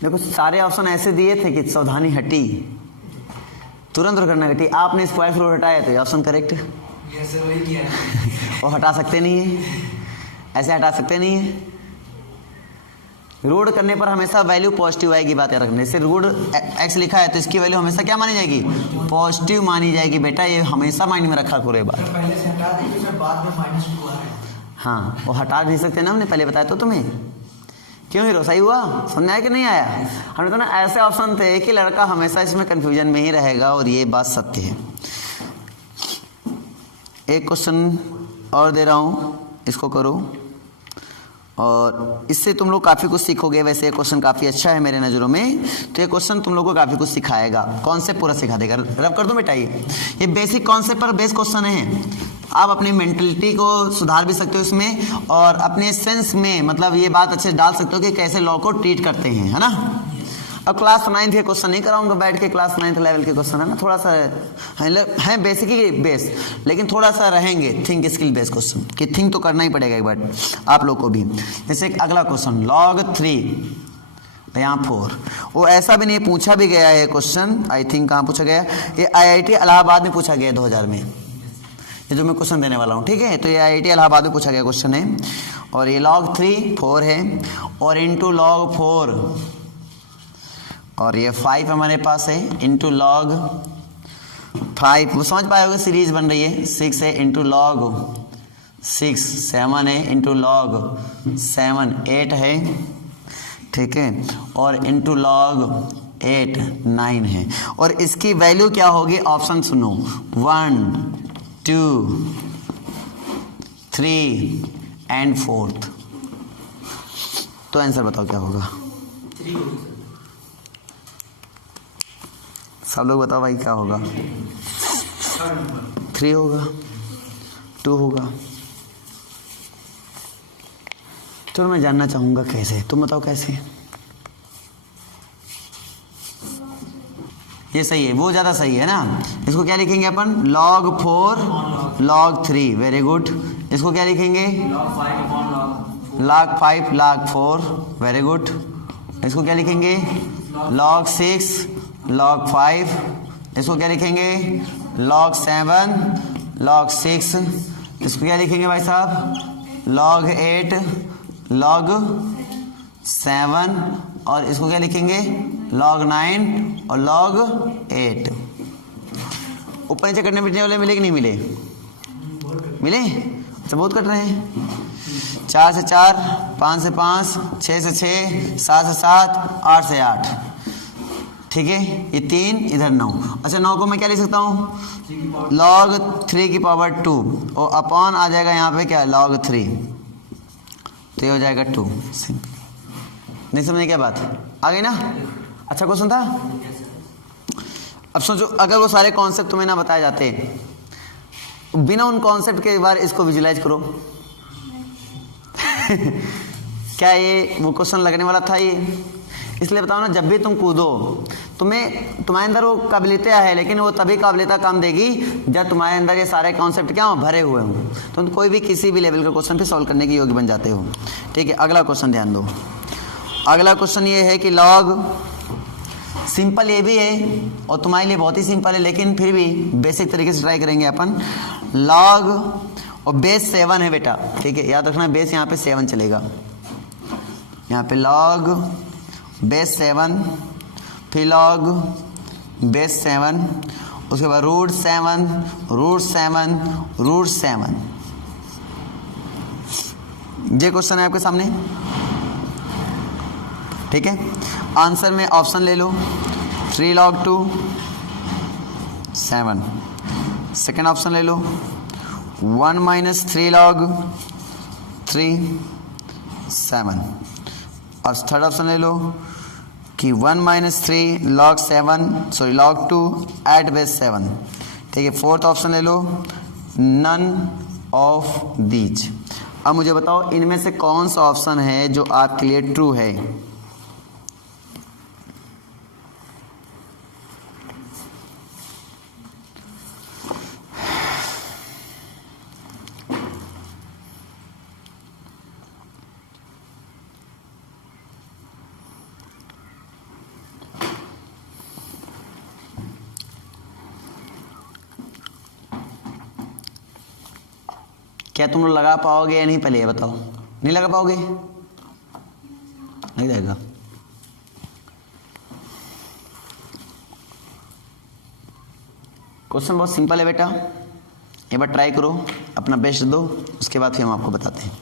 देखो सारे ऑप्शन ऐसे दिए थे कि सावधानी हटी, तुरंत गणना घटी, आपने स्क्वायर से रूट हटाया तो ये ऑप्शन करेक्ट है। ऐसे वही किया है। वो हटा सकते नहीं है, ऐसे हटा सकते नहीं है। रूट करने पर हमेशा वैल्यू पॉजिटिव आएगी, बात याद रखना। जैसे रूट एक्स लिखा है तो इसकी वैल्यू हमेशा क्या मानी जाएगी? पॉजिटिव मानी जाएगी बेटा, ये हमेशा माइंड में रखा करो ये बात। पहले से हटा देंगे फिर बाद में -2 आ रहा है। हाँ, वो हटा भी सकते ना, हमने पहले बताया तो तुम्हें। क्यों हीरो, सही हुआ? समझ आया कि नहीं आया? हमने तो ना ऐसे ऑप्शन थे कि लड़का हमेशा इसमें कंफ्यूजन में ही रहेगा, और ये बात सत्य है। एक क्वेश्चन और दे रहा हूँ, इसको करो, और इससे तुम लोग काफ़ी कुछ सीखोगे। वैसे ये क्वेश्चन काफ़ी अच्छा है मेरे नज़रों में, तो ये क्वेश्चन तुम लोग को काफ़ी कुछ सिखाएगा, कॉन्सेप्ट पूरा सिखा देगा। रब कर दो बेटा, ये बेसिक कॉन्सेप्ट पर बेस्ड क्वेश्चन है। आप अपनी मेंटलिटी को सुधार भी सकते हो इसमें, और अपने सेंस में मतलब ये बात अच्छे डाल सकते हो कि कैसे लॉ को ट्रीट करते हैं, है ना। अब क्लास 9th के क्वेश्चन नहीं कराऊंगा बैठ के, क्लास 9th लेवल के क्वेश्चन है ना, थोड़ा सा है बेसिक ही बेस, लेकिन थोड़ा सा रहेंगे थिंक स्किल बेस क्वेश्चन, कि थिंक तो करना ही पड़ेगा एक बार आप लोग को भी। जैसे एक अगला क्वेश्चन log 3 यहाँ 4, वो ऐसा भी नहीं, पूछा भी गया है क्वेश्चन, आई थिंक कहाँ पूछा गया, ये IIT इलाहाबाद में पूछा गया 2000 में, ये जो मैं क्वेश्चन देने वाला हूँ, ठीक है। तो ये IIT इलाहाबाद में पूछा गया क्वेश्चन है, और ये log 3 4 है, और इंटू log 4, और ये 5 हमारे पास है, इंटू log 5, वो समझ पाए होगे, सीरीज बन रही है। 6 है इंटू log 6, 7 है इंटू log 7, 8 है, ठीक है, और इंटू log 8 9 है। और इसकी वैल्यू क्या होगी? ऑप्शन सुनो, 1 2 3 एंड 4th। तो आंसर बताओ क्या होगा? 3 होगी सर। सब लोग बताओ भाई क्या होगा? 3 होगा, 2 होगा। चलो मैं जानना चाहूंगा कैसे, तुम बताओ कैसे। ये सही है, वो ज़्यादा सही है ना। इसको क्या लिखेंगे अपन? log 4 log 3, very good. इसको क्या लिखेंगे? log 5 log 4, very good. इसको क्या लिखेंगे? log 6 log 5, इसको क्या लिखेंगे? log 7 log 6, इसको क्या लिखेंगे भाई साहब? log 8 log 7, और इसको क्या लिखेंगे? log 9 और log 8। ऊपर नीचे कटने पिटने वाले मिले कि नहीं मिले? मिले? अच्छा, बहुत कट रहे हैं। 4 से 4, 5 से 5, 6 से 6, 7 से 7, 8 से 8, ठीक है। ये 3, इधर 9। अच्छा, 9 को मैं क्या लिख सकता हूँ? log 3 की पावर 2, और अपॉन आ जाएगा यहाँ पे क्या? log 3, तो ये हो जाएगा 2। नहीं समझे क्या बात? आ गई ना? अच्छा क्वेश्चन था। अब सोचो, अगर वो सारे कॉन्सेप्ट तुम्हें ना बताए जाते, बिना उन कॉन्सेप्ट के एक बार इसको विजुलाइज करो। क्या ये वो क्वेश्चन लगने वाला था ये? इसलिए बताओ ना, जब भी तुम कूदो, तुम्हारे अंदर वो काबिलियतें है, लेकिन वो तभी काबिलियत काम देगी जब तुम्हारे अंदर ये सारे कॉन्सेप्ट क्या हो? भरे हुए हों। तुम कोई भी किसी भी लेवल का क्वेश्चन पे सॉल्व करने के योग्य बन जाते हो, ठीक है। अगला क्वेश्चन ध्यान दो। अगला क्वेश्चन ये है कि log, सिंपल ये भी है और तुम्हारे लिए बहुत ही सिंपल है, लेकिन फिर भी बेसिक तरीके से ट्राई करेंगे अपन। log, और बेस 7 है बेटा, ठीक है, याद रखना बेस यहाँ पे 7 चलेगा। यहाँ पे log बेस 7, फिर log बेस 7, उसके बाद रूट 7 रूट 7 रूट 7। ये क्वेश्चन है आपके सामने, ठीक है। आंसर में ऑप्शन ले लो, 3 log 2 7। सेकेंड ऑप्शन ले लो, 1 - 3 log 3 7। और थर्ड ऑप्शन ले लो कि 1 - 3 log 7 sorry log 2 at base 7, ठीक है। फोर्थ ऑप्शन ले लो, नन ऑफ दीज। अब मुझे बताओ इनमें से कौन सा ऑप्शन है जो आपके लिए ट्रू है? क्या तुम लोग लगा पाओगे या नहीं, पहले ये बताओ। नहीं लगा पाओगे? नहीं रहेगा। क्वेश्चन बहुत सिंपल है बेटा, एक बार ट्राई करो, अपना बेस्ट दो, उसके बाद फिर हम आपको बताते हैं।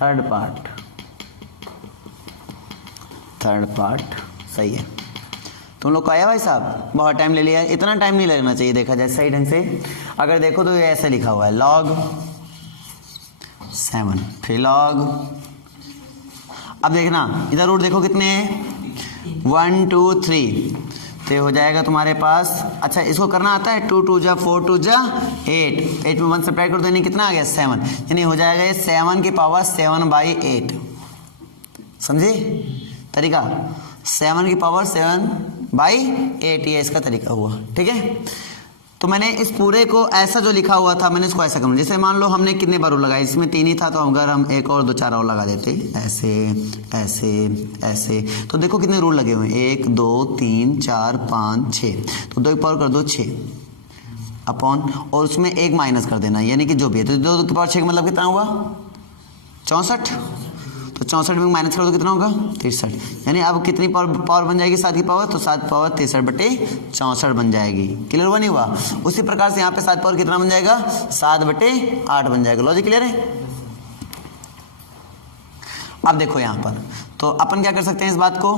थर्ड पार्ट सही है। तुम लोग को आया भाई साहब? बहुत टाइम ले लिया, इतना टाइम नहीं लगना चाहिए देखा जाए सही ढंग से। अगर देखो तो ये ऐसे लिखा हुआ है log 7, फिर log, अब देखना इधर रूट देखो कितने हैं, 1 2 3, तो ये हो जाएगा तुम्हारे पास। अच्छा इसको करना आता है, 2 2 जा 4 2 जा 8, 8 में 1 सब्ट्रैक्ट कर दो, यानी कितना आ गया 7, यानी हो जाएगा ये 7 की पावर 7/8। समझे तरीका? 7 की पावर 7/8, ये इसका तरीका हुआ। ठीक है, तो मैंने इस पूरे को ऐसा जो लिखा हुआ था मैंने इसको ऐसा करना। जैसे मान लो हमने कितने बार रूल लगाए, इसमें 3 ही था, तो अगर हम एक और 2 4 और लगा देते, ऐसे ऐसे ऐसे, तो देखो कितने रूल लगे हुए हैं, 1 2 3 4 5 6, तो 2 की पावर कर दो 6 अपॉन, और उसमें 1 माइनस कर देना, यानी कि जो भी है, तो 2 की पावर 6 का मतलब कितना हुआ 64, तो 64 में माइनस कर दो कितना होगा 63, यानी अब कितनी पावर बन जाएगी 7 की पावर, तो 7 पावर 63/64 बन जाएगी। क्लियर हुआ नहीं हुआ? उसी प्रकार से यहाँ पे 7 पावर कितना बन जाएगा 7/8 बन जाएगा। लॉजिक क्लियर है? अब देखो यहाँ पर, तो अपन क्या कर सकते हैं इस बात को,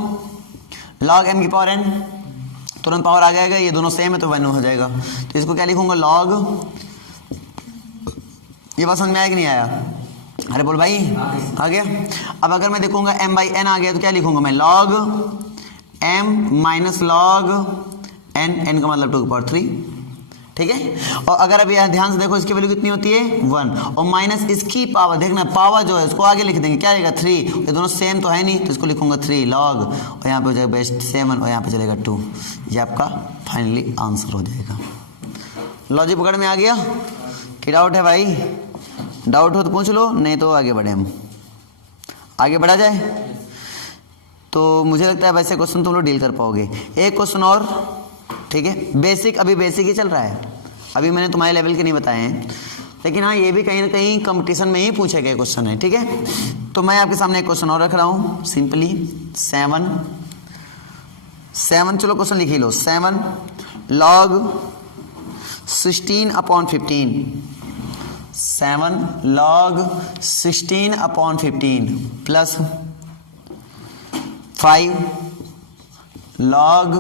log m की पावर n, तुरंत पावर आ जाएगा, ये दोनों सेम है तो 1 हो जाएगा, तो इसको क्या लिखूंगा log, ये बात समझ में आया कि नहीं आया? अरे बोल भाई आ गया। अब अगर मैं देखूंगा m/n आ गया, तो क्या लिखूंगा मैं log m minus log n, n का मतलब 2 की पावर 3। ठीक है, और अगर अभी ध्यान से देखो इसकी वैल्यू कितनी होती है 1, और माइनस इसकी पावर, देखना पावर जो है उसको आगे लिख देंगे, क्या रहेगा 3, ये दोनों सेम तो है नहीं, तो इसको लिखूंगा 3 log, और यहाँ पे हो जाएगा बेस्ट 7, और यहाँ पे चलेगा 2, ये आपका फाइनली आंसर हो जाएगा। लॉजिक पकड़ में आ गया? क्या डाउट है भाई? डाउट हो तो पूछ लो, नहीं तो आगे बढ़े, हम आगे बढ़ा जाए। तो मुझे लगता है वैसे क्वेश्चन तुम लोग डील कर पाओगे। एक क्वेश्चन और, ठीक है, बेसिक, अभी बेसिक ही चल रहा है, अभी मैंने तुम्हारे लेवल के नहीं बताए हैं, लेकिन हाँ ये भी कहीं ना कहीं कंपटीशन में ही पूछे गए क्वेश्चन है। ठीक है, तो मैं आपके सामने एक क्वेश्चन और रख रहा हूँ, सिंपली 7, चलो क्वेश्चन लिख ही लो, 7 log 16/15, 7 log 16/15 प्लस 5 log,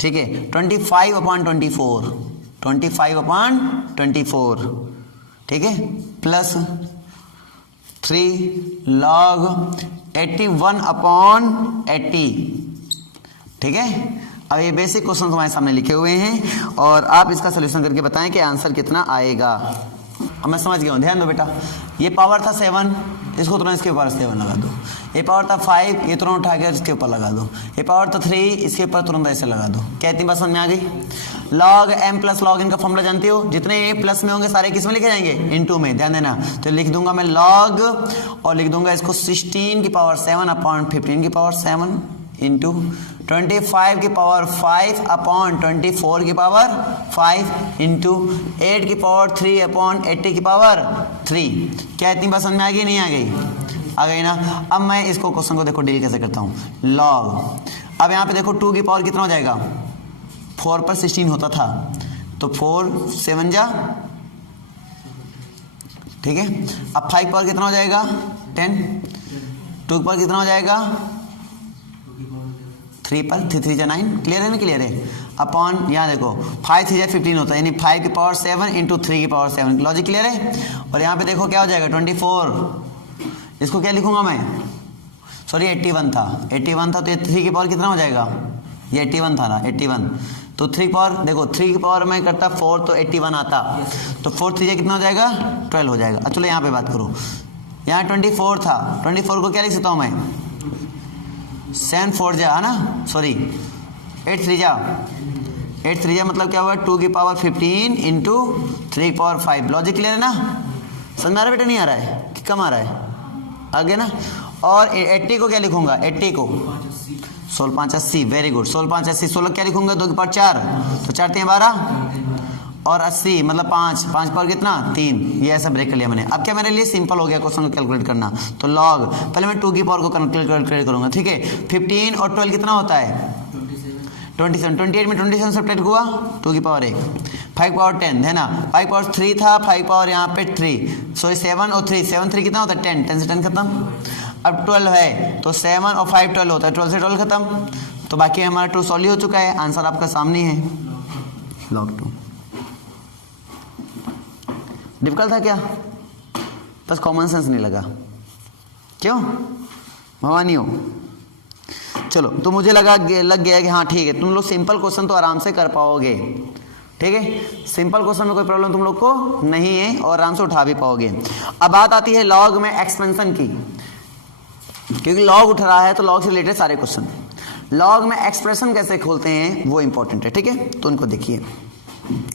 ठीक है, 25/24, 25/24, ठीक है, प्लस 3 log 81/80। ठीक है, अब ये बेसिक क्वेश्चन तुम्हारे सामने लिखे हुए हैं, और आप इसका सोल्यूशन करके बताएं कि आंसर कितना आएगा। अब मैं समझ गया हूँ, ध्यान दो बेटा, ये पावर था 7, इसको तुरंत इसके ऊपर 7 लगा दो, ये पावर था 5, ये तुरंत उठा के इसके ऊपर लगा दो, ये पावर था 3, इसके ऊपर तुरंत ऐसे लगा दो। क्या इतनी बात समझ में आ गई? log m plus log n का फॉर्मूला जानते हो, जितने प्लस में होंगे सारे किस में लिखे जाएंगे, इनटू में, ध्यान देना। तो लिख दूंगा मैं log, और लिख दूंगा इसको 16 की पावर 7/15 की पावर 7 इंटू 25 की पावर 5/24 की पावर 5 इंटू 8 की पावर 3/80 की पावर 3। क्या इतनी बात समझ में आ गई? नहीं आ गई? आ गई ना। अब मैं इसको क्वेश्चन को देखो डील कैसे करता हूँ, log, अब यहाँ पे देखो 2 की पावर कितना हो जाएगा, 4 पर 16 होता था, तो 4 7 जा, ठीक है। अब 5 पावर कितना हो जाएगा 10 2 के पावर कितना हो जाएगा 3 पर 3 जा 9 क्लियर है ना क्लियर है अपॉन यहाँ देखो 5 3 जा 15 होता है यानी 5 की पावर 7 इंटू 3 की पावर 7 लॉजिक क्लियर है। और यहाँ पे देखो क्या हो जाएगा 24 इसको क्या लिखूंगा मैं सॉरी 81 था तो ये 3 की पावर कितना हो जाएगा ये 81 था ना 81 तो 3 की पावर देखो 3 की पावर मैं करता 4 तो 81 आता तो 4 3 कितना हो जाएगा 12 हो जाएगा। अब चलो यहाँ पे बात करो यहाँ 24 था 24 को क्या लिख सकता हूँ मैं 7 4 जा है ना सॉरी 8 3 जा मतलब क्या हुआ 2 की पावर 15 इंटू 3 की पावर 5 लॉजिक क्लियर है ना समझ में आ रहा है बेटा नहीं आ रहा है कि कम आ रहा है आगे ना। और 80 को क्या लिखूंगा 80 को 16 5 80 वेरी गुड 16 5 80 16 क्या लिखूंगा 2 की पावर 4 तो 4 3 12 और 80 मतलब 5 पावर कितना 3 ये ऐसा ब्रेक कर लिया मैंने। अब क्या मेरे लिए सिंपल हो गया क्वेश्चन को कैलकुलेट करना तो लॉग पहले मैं 2 की पावर को कैलकुलेट करूंगा ठीक है 15 और 12 कितना होता है 27 28 में 27 सब्ट्रैक्ट हुआ 2 की पावर 1 5 पावर 10 है ना 5 पावर 3 था 5 पावर यहाँ पे 3 सॉरी 7 और 3 7 3 कितना होता है 10 से 10 खत्म। अब 12 है तो 7 और 5 12 होता है 12 से 12 खत्म तो बाकी हमारा ट्रू सॉल्व हो चुका है आंसर आपका सामने है लॉग 2। डिफिकल्ट था क्या बस कॉमन सेंस नहीं लगा क्यों भवानी हो चलो तो मुझे लग गया कि हाँ ठीक है तुम लोग सिंपल क्वेश्चन तो आराम से कर पाओगे ठीक है सिंपल क्वेश्चन में कोई प्रॉब्लम तुम लोग को नहीं है और आराम से उठा भी पाओगे। अब बात आती है लॉग में एक्सपेंशन की क्योंकि लॉग उठ रहा है तो लॉग से रिलेटेड सारे क्वेश्चन लॉग में एक्सप्रेशन कैसे खोलते हैं वो इंपॉर्टेंट है ठीक है तो उनको देखिए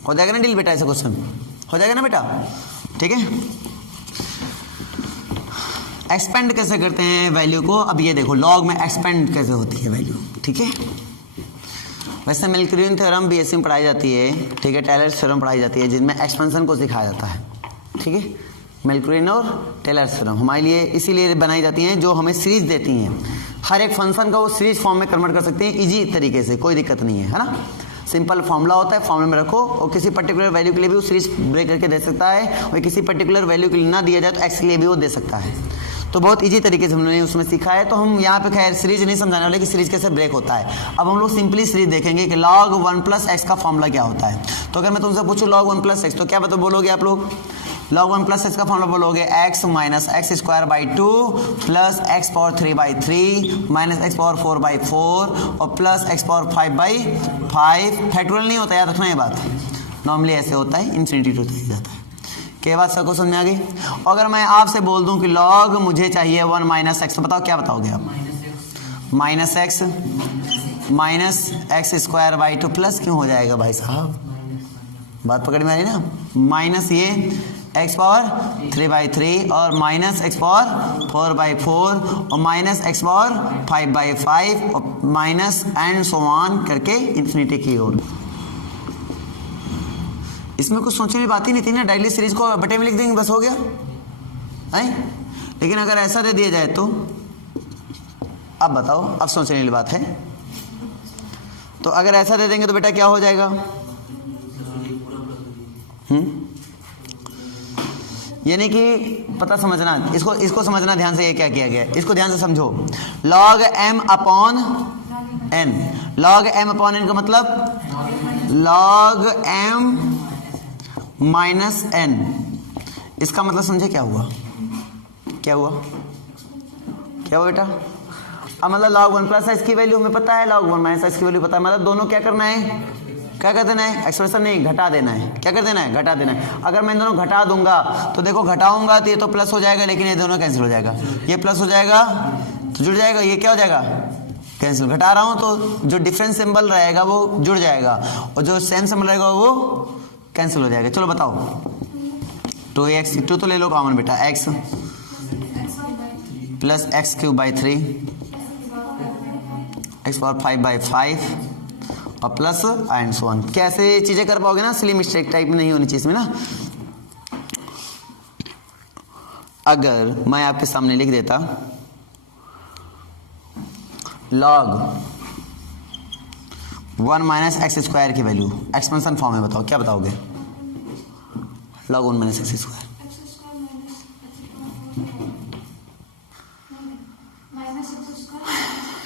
हो जाएगा ना डील बेटा ऐसे क्वेश्चन हो जाएगा ना बेटा ठीक है। एक्सपेंड कैसे करते हैं वैल्यू को अब ये देखो लॉग में एक्सपेंड कैसे होती है वैल्यू ठीक है। वैसे मिल्क्रीन थ्योरम बीएससी में पढ़ाई जाती है ठीक है टेलर्स थ्योरम पढ़ाई जाती है जिनमें एक्सपेंशन को सिखाया जाता है ठीक है। मिल्क्रीन और टेलर्स थ्योरम हमारे लिए इसीलिए बनाई जाती हैं जो हमें सीरीज देती हैं हर एक फंक्शन का वो सीरीज फॉर्म में कन्वर्ट कर सकते हैं इजी तरीके से कोई दिक्कत नहीं है ना। सिंपल फॉर्मूला होता है फॉर्मूले में रखो और किसी पर्टिकुलर वैल्यू के लिए भी वो सीरीज ब्रेक करके दे सकता है और किसी पर्टिकुलर वैल्यू के लिए ना दिया जाए तो एक्स के लिए भी वो दे सकता है तो बहुत इजी तरीके से हमने उसमें सीखा है। तो हम यहाँ पे खैर सीरीज नहीं समझाने वाले कि सीरीज कैसे ब्रेक होता है। अब हम लोग सिंपली सीरीज देखेंगे कि log 1 प्लस एक्स का फॉर्मूला क्या होता है। तो अगर मैं तुमसे पूछूं log 1 प्लस एक्स तो क्या मतलब बोलोगे आप लोग log 1 प्लस एक्स का फॉर्मूला बोलोगे x minus x square by 2 plus x power 3 by 3 minus x power 4 by 4 और plus x power 5 by 5 factorial नहीं होता याद रखना ये बात नॉर्मली ऐसे होता है इन्फिनिटी टू जाता है के बाद सब क्वेश्चन में आ गई। अगर मैं आपसे बोल दूं कि log मुझे चाहिए 1 माइनस एक्स तो बताओ क्या बताओगे आप minus x square by 2 plus क्यों हो जाएगा भाई साहब बात पकड़ में आ रही ना माइनस ये एक्स पावर 3 बाई 3 और माइनस एक्स पावर 4 बाई 4 और माइनस एक्स पावर 5 बाई 5 और माइनस एंड सो ऑन करके इन्फिनिटी की ओर। इसमें कुछ सोचने की बात ही नहीं थी ना डायरेक्टली सीरीज को बटे में लिख देंगे बस हो गया है। लेकिन अगर ऐसा दे दिया जाए तो अब बताओ अब सोचने वाली बात है। तो अगर ऐसा दे देंगे तो बेटा क्या हो जाएगा यानी कि पता समझना इसको समझना ध्यान से ये क्या किया गया इसको ध्यान से समझो log m upon n log m upon n का मतलब log m माइनस n इसका मतलब समझे क्या हुआ बेटा। अब मतलब log 1 प्लस एक्स की वैल्यू हमें पता है log 1 माइनस एक्स की वैल्यू पता है मतलब दोनों क्या करना है क्या कर देना है एक्सप्रेशन नहीं घटा देना है क्या कर देना है घटा देना है। अगर मैं दोनों घटा दूंगा तो देखो घटाऊंगा तो ये तो प्लस हो जाएगा लेकिन ये दोनों कैंसिल हो जाएगा ये प्लस हो जाएगा तो जुड़ जाएगा ये क्या हो जाएगा कैंसिल घटा रहा हूं तो जो डिफरेंस सिंबल रहेगा वो जुड़ जाएगा और जो सेम सिंबल रहेगा वो कैंसिल हो जाएगा। चलो बताओ 2x 2 तो ले लो कॉमन बेटा x plus x cube by 3 x power 5 by 5 और प्लस एंड सो ऑन। कैसे चीजें कर पाओगे ना सिली मिस्टेक टाइप में नहीं होनी चाहिए इसमें ना। अगर मैं आपके सामने लिख देता log 1 माइनस एक्स स्क्वायर की वैल्यू एक्सपेंशन फॉर्म में बताओ क्या बताओगे log 1 माइनस एक्स स्क्वायर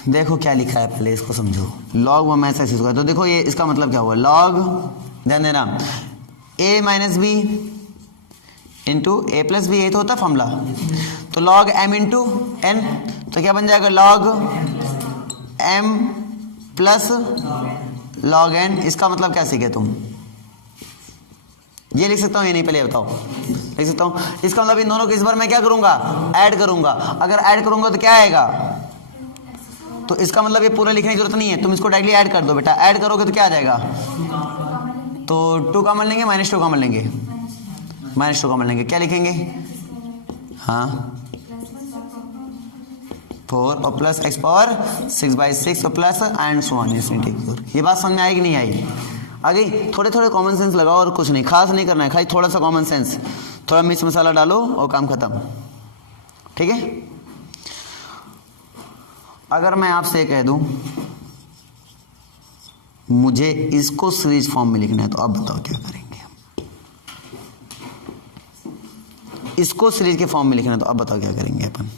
देखो क्या लिखा है, पहले इसको समझो। लॉग 1 माइनस एक्स स्क्वायर, तो देखो ये इसका मतलब क्या हुआ, लॉग, ध्यान देना, a minus b into a plus b, यही तो होता है फॉर्मूला। तो लॉग m इंटू एन, तो क्या बन जाएगा, log m plus log n। इसका मतलब क्या सीखे तुम, ये लिख सकता हूँ, ये नहीं, पहले बताओ, लिख सकता हूँ। इसका मतलब इन दोनों को इस बार मैं क्या करूंगा, ऐड करूंगा। अगर ऐड करूंगा तो क्या आएगा, तो इसका मतलब ये पूरा लिखने की जरूरत नहीं है, तुम इसको डायरेक्टली ऐड कर दो बेटा। ऐड करोगे तो क्या आ जाएगा, तो 2 कॉमन लेंगे, -2 कॉमन लेंगे, -2 कॉमन लेंगे, क्या लिखेंगे, हाँ 4 और प्लस x पावर 6/6 और plus and so on infinity. ये बात समझ में आई कि नहीं आई, आ गई। थोड़े थोड़े कॉमन सेंस लगाओ और कुछ नहीं, खास नहीं करना है, खाली थोड़ा सा कॉमन सेंस, थोड़ा मिर्च मसाला डालो और काम खत्म, ठीक है। अगर मैं आपसे कह दूं मुझे इसको सीरीज फॉर्म में लिखना है, तो अब बताओ क्या करेंगे हम। इसको सीरीज के फॉर्म में लिखना है, तो अब बताओ क्या करेंगे अपन।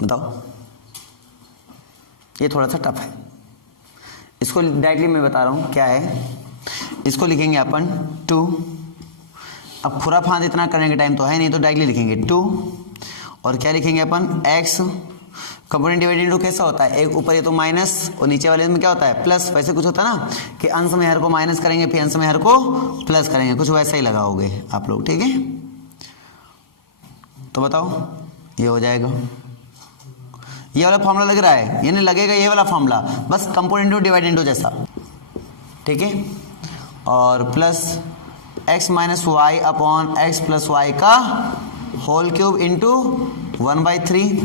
बताओ, ये थोड़ा सा टफ है, इसको डायरेक्टली मैं बता रहा हूं क्या है। इसको लिखेंगे अपन 2, अब खुरा फांद इतना करने का टाइम तो है नहीं, तो डायरेक्टली लिखेंगे 2, और क्या लिखेंगे अपन, x कंपोनेंट डिवाइडेड इनटू कैसा होता है, एक ऊपर ये तो माइनस और नीचे वाले में क्या होता है, प्लस। वैसे कुछ होता है ना कि अंश में हर को माइनस करेंगे, फिर अंश में हर को प्लस करेंगे, कुछ वैसा ही लगाओगे आप लोग, ठीक है। तो बताओ, ये हो जाएगा, ये वाला फॉर्मूला लग रहा है, ये नहीं लगेगा, ये वाला फॉर्मूला, बस कंपोनेंट डिवाइड इनटू जैसा, ठीक है। और plus x minus y upon x plus y का whole cube into 1/3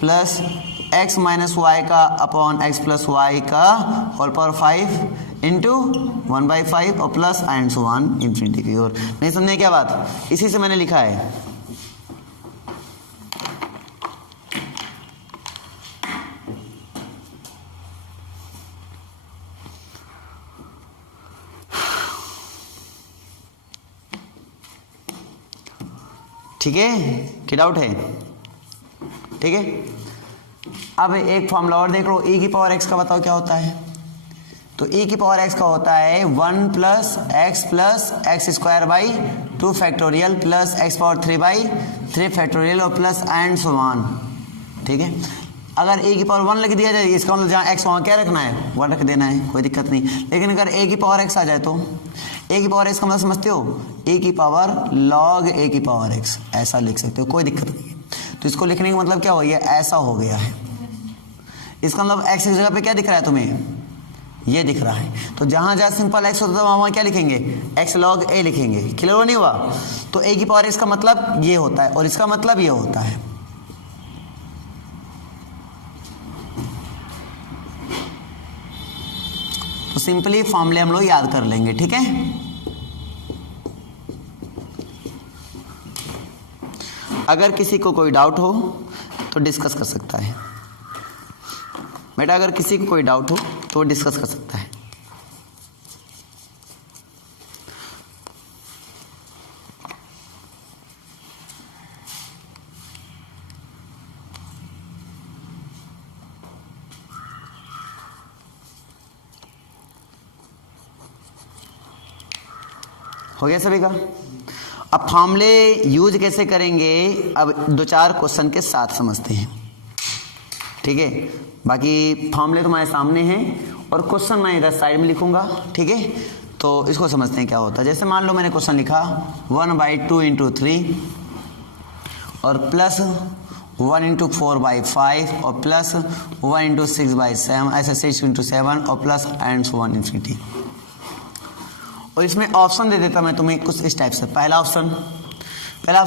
plus x minus y का अपॉन एक्स प्लस वाई का होल पावर 5 इंटू 1/5 और plus and so on infinity की ओर। नहीं समझे क्या बात, इसी से मैंने लिखा है। ठीक है, क्या डाउट है, ठीक है। अब एक फॉर्मूला और देख लो, e की पावर x का बताओ क्या होता है। तो e की पावर x का होता है 1 plus x square by 2 factorial plus x power 3/3 factorial और प्लस एंड सो ऑन, ठीक है। अगर a की पावर 1 लिख दिया जाए, इसका मतलब जहाँ x वहाँ क्या रखना है, 1 रख देना है, कोई दिक्कत नहीं। लेकिन अगर a की पावर x आ जाए, तो a की पावर x का मतलब समझते हो, a की पावर log a की पावर x, ऐसा लिख सकते हो, कोई दिक्कत नहीं है। तो इसको लिखने का मतलब क्या हो गया, ऐसा हो गया है। इसका मतलब x की जगह पे क्या दिख रहा है तुम्हें, ये दिख रहा है। तो जहां जहां सिंपल x होता है वहां क्या लिखेंगे, x log a लिखेंगे। क्लियर नहीं हुआ, तो a की पावर x का मतलब ये होता है और इसका मतलब ये होता है। तो सिंपली फॉर्मूले हम लोग याद कर लेंगे, ठीक है। अगर किसी को कोई डाउट हो तो डिस्कस कर सकता है बेटा, अगर किसी को कोई डाउट हो तो वो डिस्कस कर सकता है। हो गया सभी का। अब फॉर्मूले यूज कैसे करेंगे, अब 2-4 क्वेश्चन के साथ समझते हैं, ठीक है। बाकी फॉर्मूले तुम्हारे सामने हैं और क्वेश्चन मैं इधर साइड में लिखूंगा, ठीक है। तो इसको समझते हैं क्या होता है। जैसे मान लो मैंने क्वेश्चन लिखा 1/2 × 3 और प्लस 1 × 4/5 और प्लस 1 × 6/7, ऐसे 6 × 7 और plus and so on infinity. और इसमें ऑप्शन दे देता मैं तुम्हें कुछ इस टाइप से। पहला ऑप्शन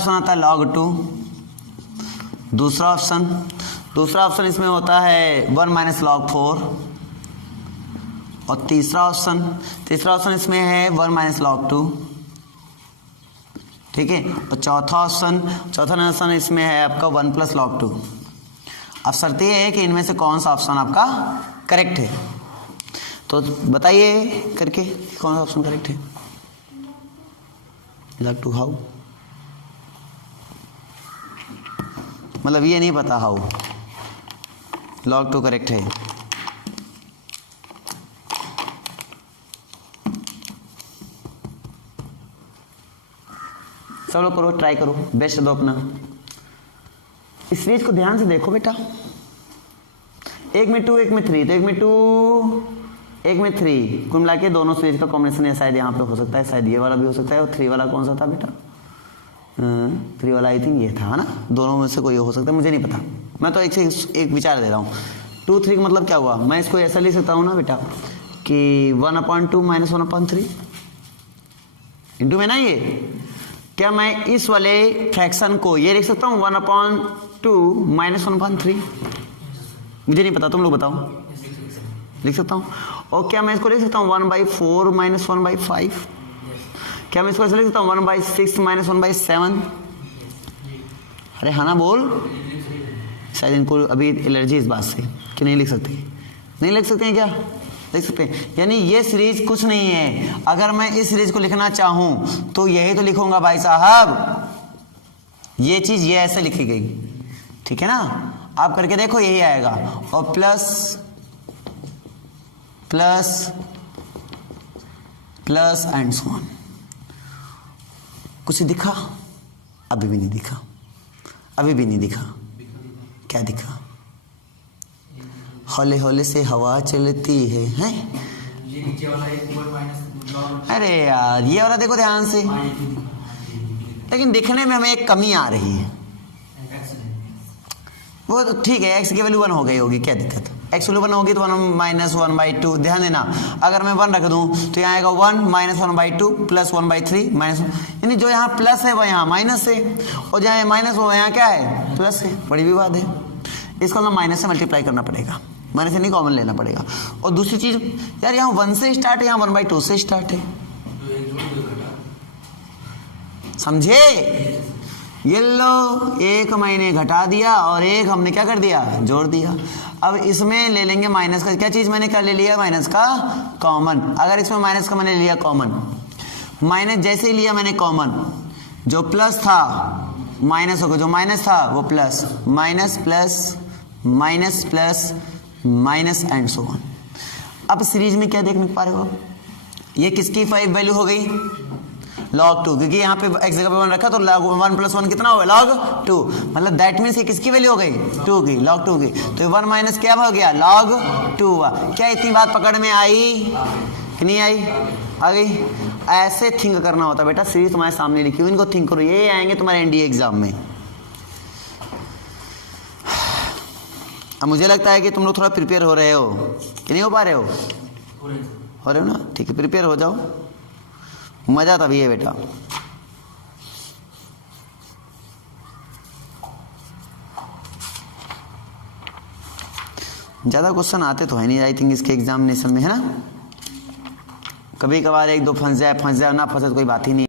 आता है log 2। दूसरा ऑप्शन इसमें होता है 1 - log 4। और तीसरा ऑप्शन इसमें है 1 - log 2, ठीक है। और चौथा ऑप्शन इसमें है आपका 1 + log 2। अब शर्त ये है कि इनमें से कौन सा ऑप्शन आपका करेक्ट है, तो बताइए करके कौन सा ऑप्शन करेक्ट है। log 2 हाउ, मतलब ये नहीं पता हाउ, log 2 करेक्ट है। सब लोग करो, ट्राई करो, बेस्ट दो अपना। इस सीरीज को ध्यान से देखो बेटा, एक में 2 एक में 3, तो एक में 2 एक में 3 कुल मिला के दोनों सीरीज का कॉम्बिनेशन है। शायद यहाँ पे हो सकता है, शायद ये वाला भी हो सकता है। और 3 वाला कौन सा था बेटा? 3 वाला आई थिंक ये था, है ना? दोनों में से कोई हो सकता है, मुझे नहीं पता। मैं तो एक विचार दे रहा हूँ। 2 3 का मतलब क्या हुआ? मैं इसको ऐसा लिख सकता हूँ ना बेटा कि 1/2 माइनस 1/3 इंटू में ना, ये क्या मैं इस वाले फ्रैक्शन को ये लिख सकता हूँ 1/2 माइनस 1/3? मुझे नहीं पता, तुम लोग बताओ। लिख सकता हूँ। और क्या मैं इसको लिख सकता हूँ 1/4 माइनस 1/5? क्या मैं इसको ऐसे लिख सकता हूँ 1/6 माइनस 1/7? अरे हाँ ना बोल। शायद इनको अभी एलर्जी इस बात से कि नहीं लिख सकते। नहीं लिख सकते हैं क्या? लिख सकते हैं। यानी ये सीरीज कुछ नहीं है। अगर मैं इस सीरीज को लिखना चाहूं तो यही तो लिखूंगा भाई साहब। ये चीज ये ऐसे लिखी गई, ठीक है ना? आप करके देखो, यही आएगा। और plus plus plus and so on. कुछ दिखा? अभी भी नहीं दिखा, अभी भी नहीं दिखा। क्या दिखा? हौले हौले से हवा चलती है, हैं? ये नीचे वाला एक ऊपर माइनस, अरे यार ये वाला देखो ध्यान से, लेकिन दिखने में हमें एक कमी आ रही है। वो तो ठीक है, x की वैल्यू 1 हो गई होगी, क्या दिक्कत? x वैल्यू 1 होगी तो 1 माइनस 1/2। ध्यान देना, अगर मैं 1 रख दूं तो यहाँ आएगा 1 माइनस 1/2 प्लस 1/3 माइनस, यानी जो यहाँ प्लस है वह यहाँ माइनस है, और जहाँ माइनस वो यहाँ क्या है? प्लस है। बड़ी विवाद है। इसको हम माइनस से मल्टीप्लाई करना पड़ेगा, माइनस से नहीं कॉमन लेना पड़ेगा। और दूसरी चीज यार, यहाँ 1 से स्टार्ट है, यहाँ 1/2 से स्टार्ट है, समझे? ये लो, एक मैंने घटा दिया और एक हमने क्या कर दिया? जोड़ दिया। अब इसमें ले लेंगे माइनस का, क्या चीज मैंने क्या ले लिया? माइनस का कॉमन। अगर इसमें माइनस का मैंने लिया कॉमन, माइनस जैसे ही लिया मैंने कॉमन, जो प्लस था माइनस हो गया, जो माइनस था वो plus, minus plus minus plus minus and so on. अब सीरीज में क्या देखने पा रहे हो? ये किसकी 5 वैल्यू हो गई? log 2, क्योंकि यहाँ पे x जगह पे 1 रखा तो log 1 + 1 कितना हो गया? log 2। मतलब दैट मीन्स ये किसकी वैल्यू हो गई? 2 की, log 2 की। तो 1 माइनस क्या हो गया? log 2 हुआ। क्या इतनी बात पकड़ में आई कि नहीं आई? आ गई। ऐसे थिंक करना होता बेटा। सीरीज तुम्हारे सामने लिखी हुई, इनको थिंक करो, ये आएंगे तुम्हारे एनडीए एग्जाम में। अब मुझे लगता है कि तुम लोग थोड़ा प्रिपेयर हो रहे हो कि नहीं हो पा रहे हो? हो रहे हो ना? ठीक है, प्रिपेयर हो जाओ, मजा तभी है बेटा। ज्यादा क्वेश्चन आते तो है नहीं आई थिंक इसके एग्जामिनेशन में, है ना? कभी कभार 1 2 फंस जाए, ना फंसे तो कोई बात ही नहीं है।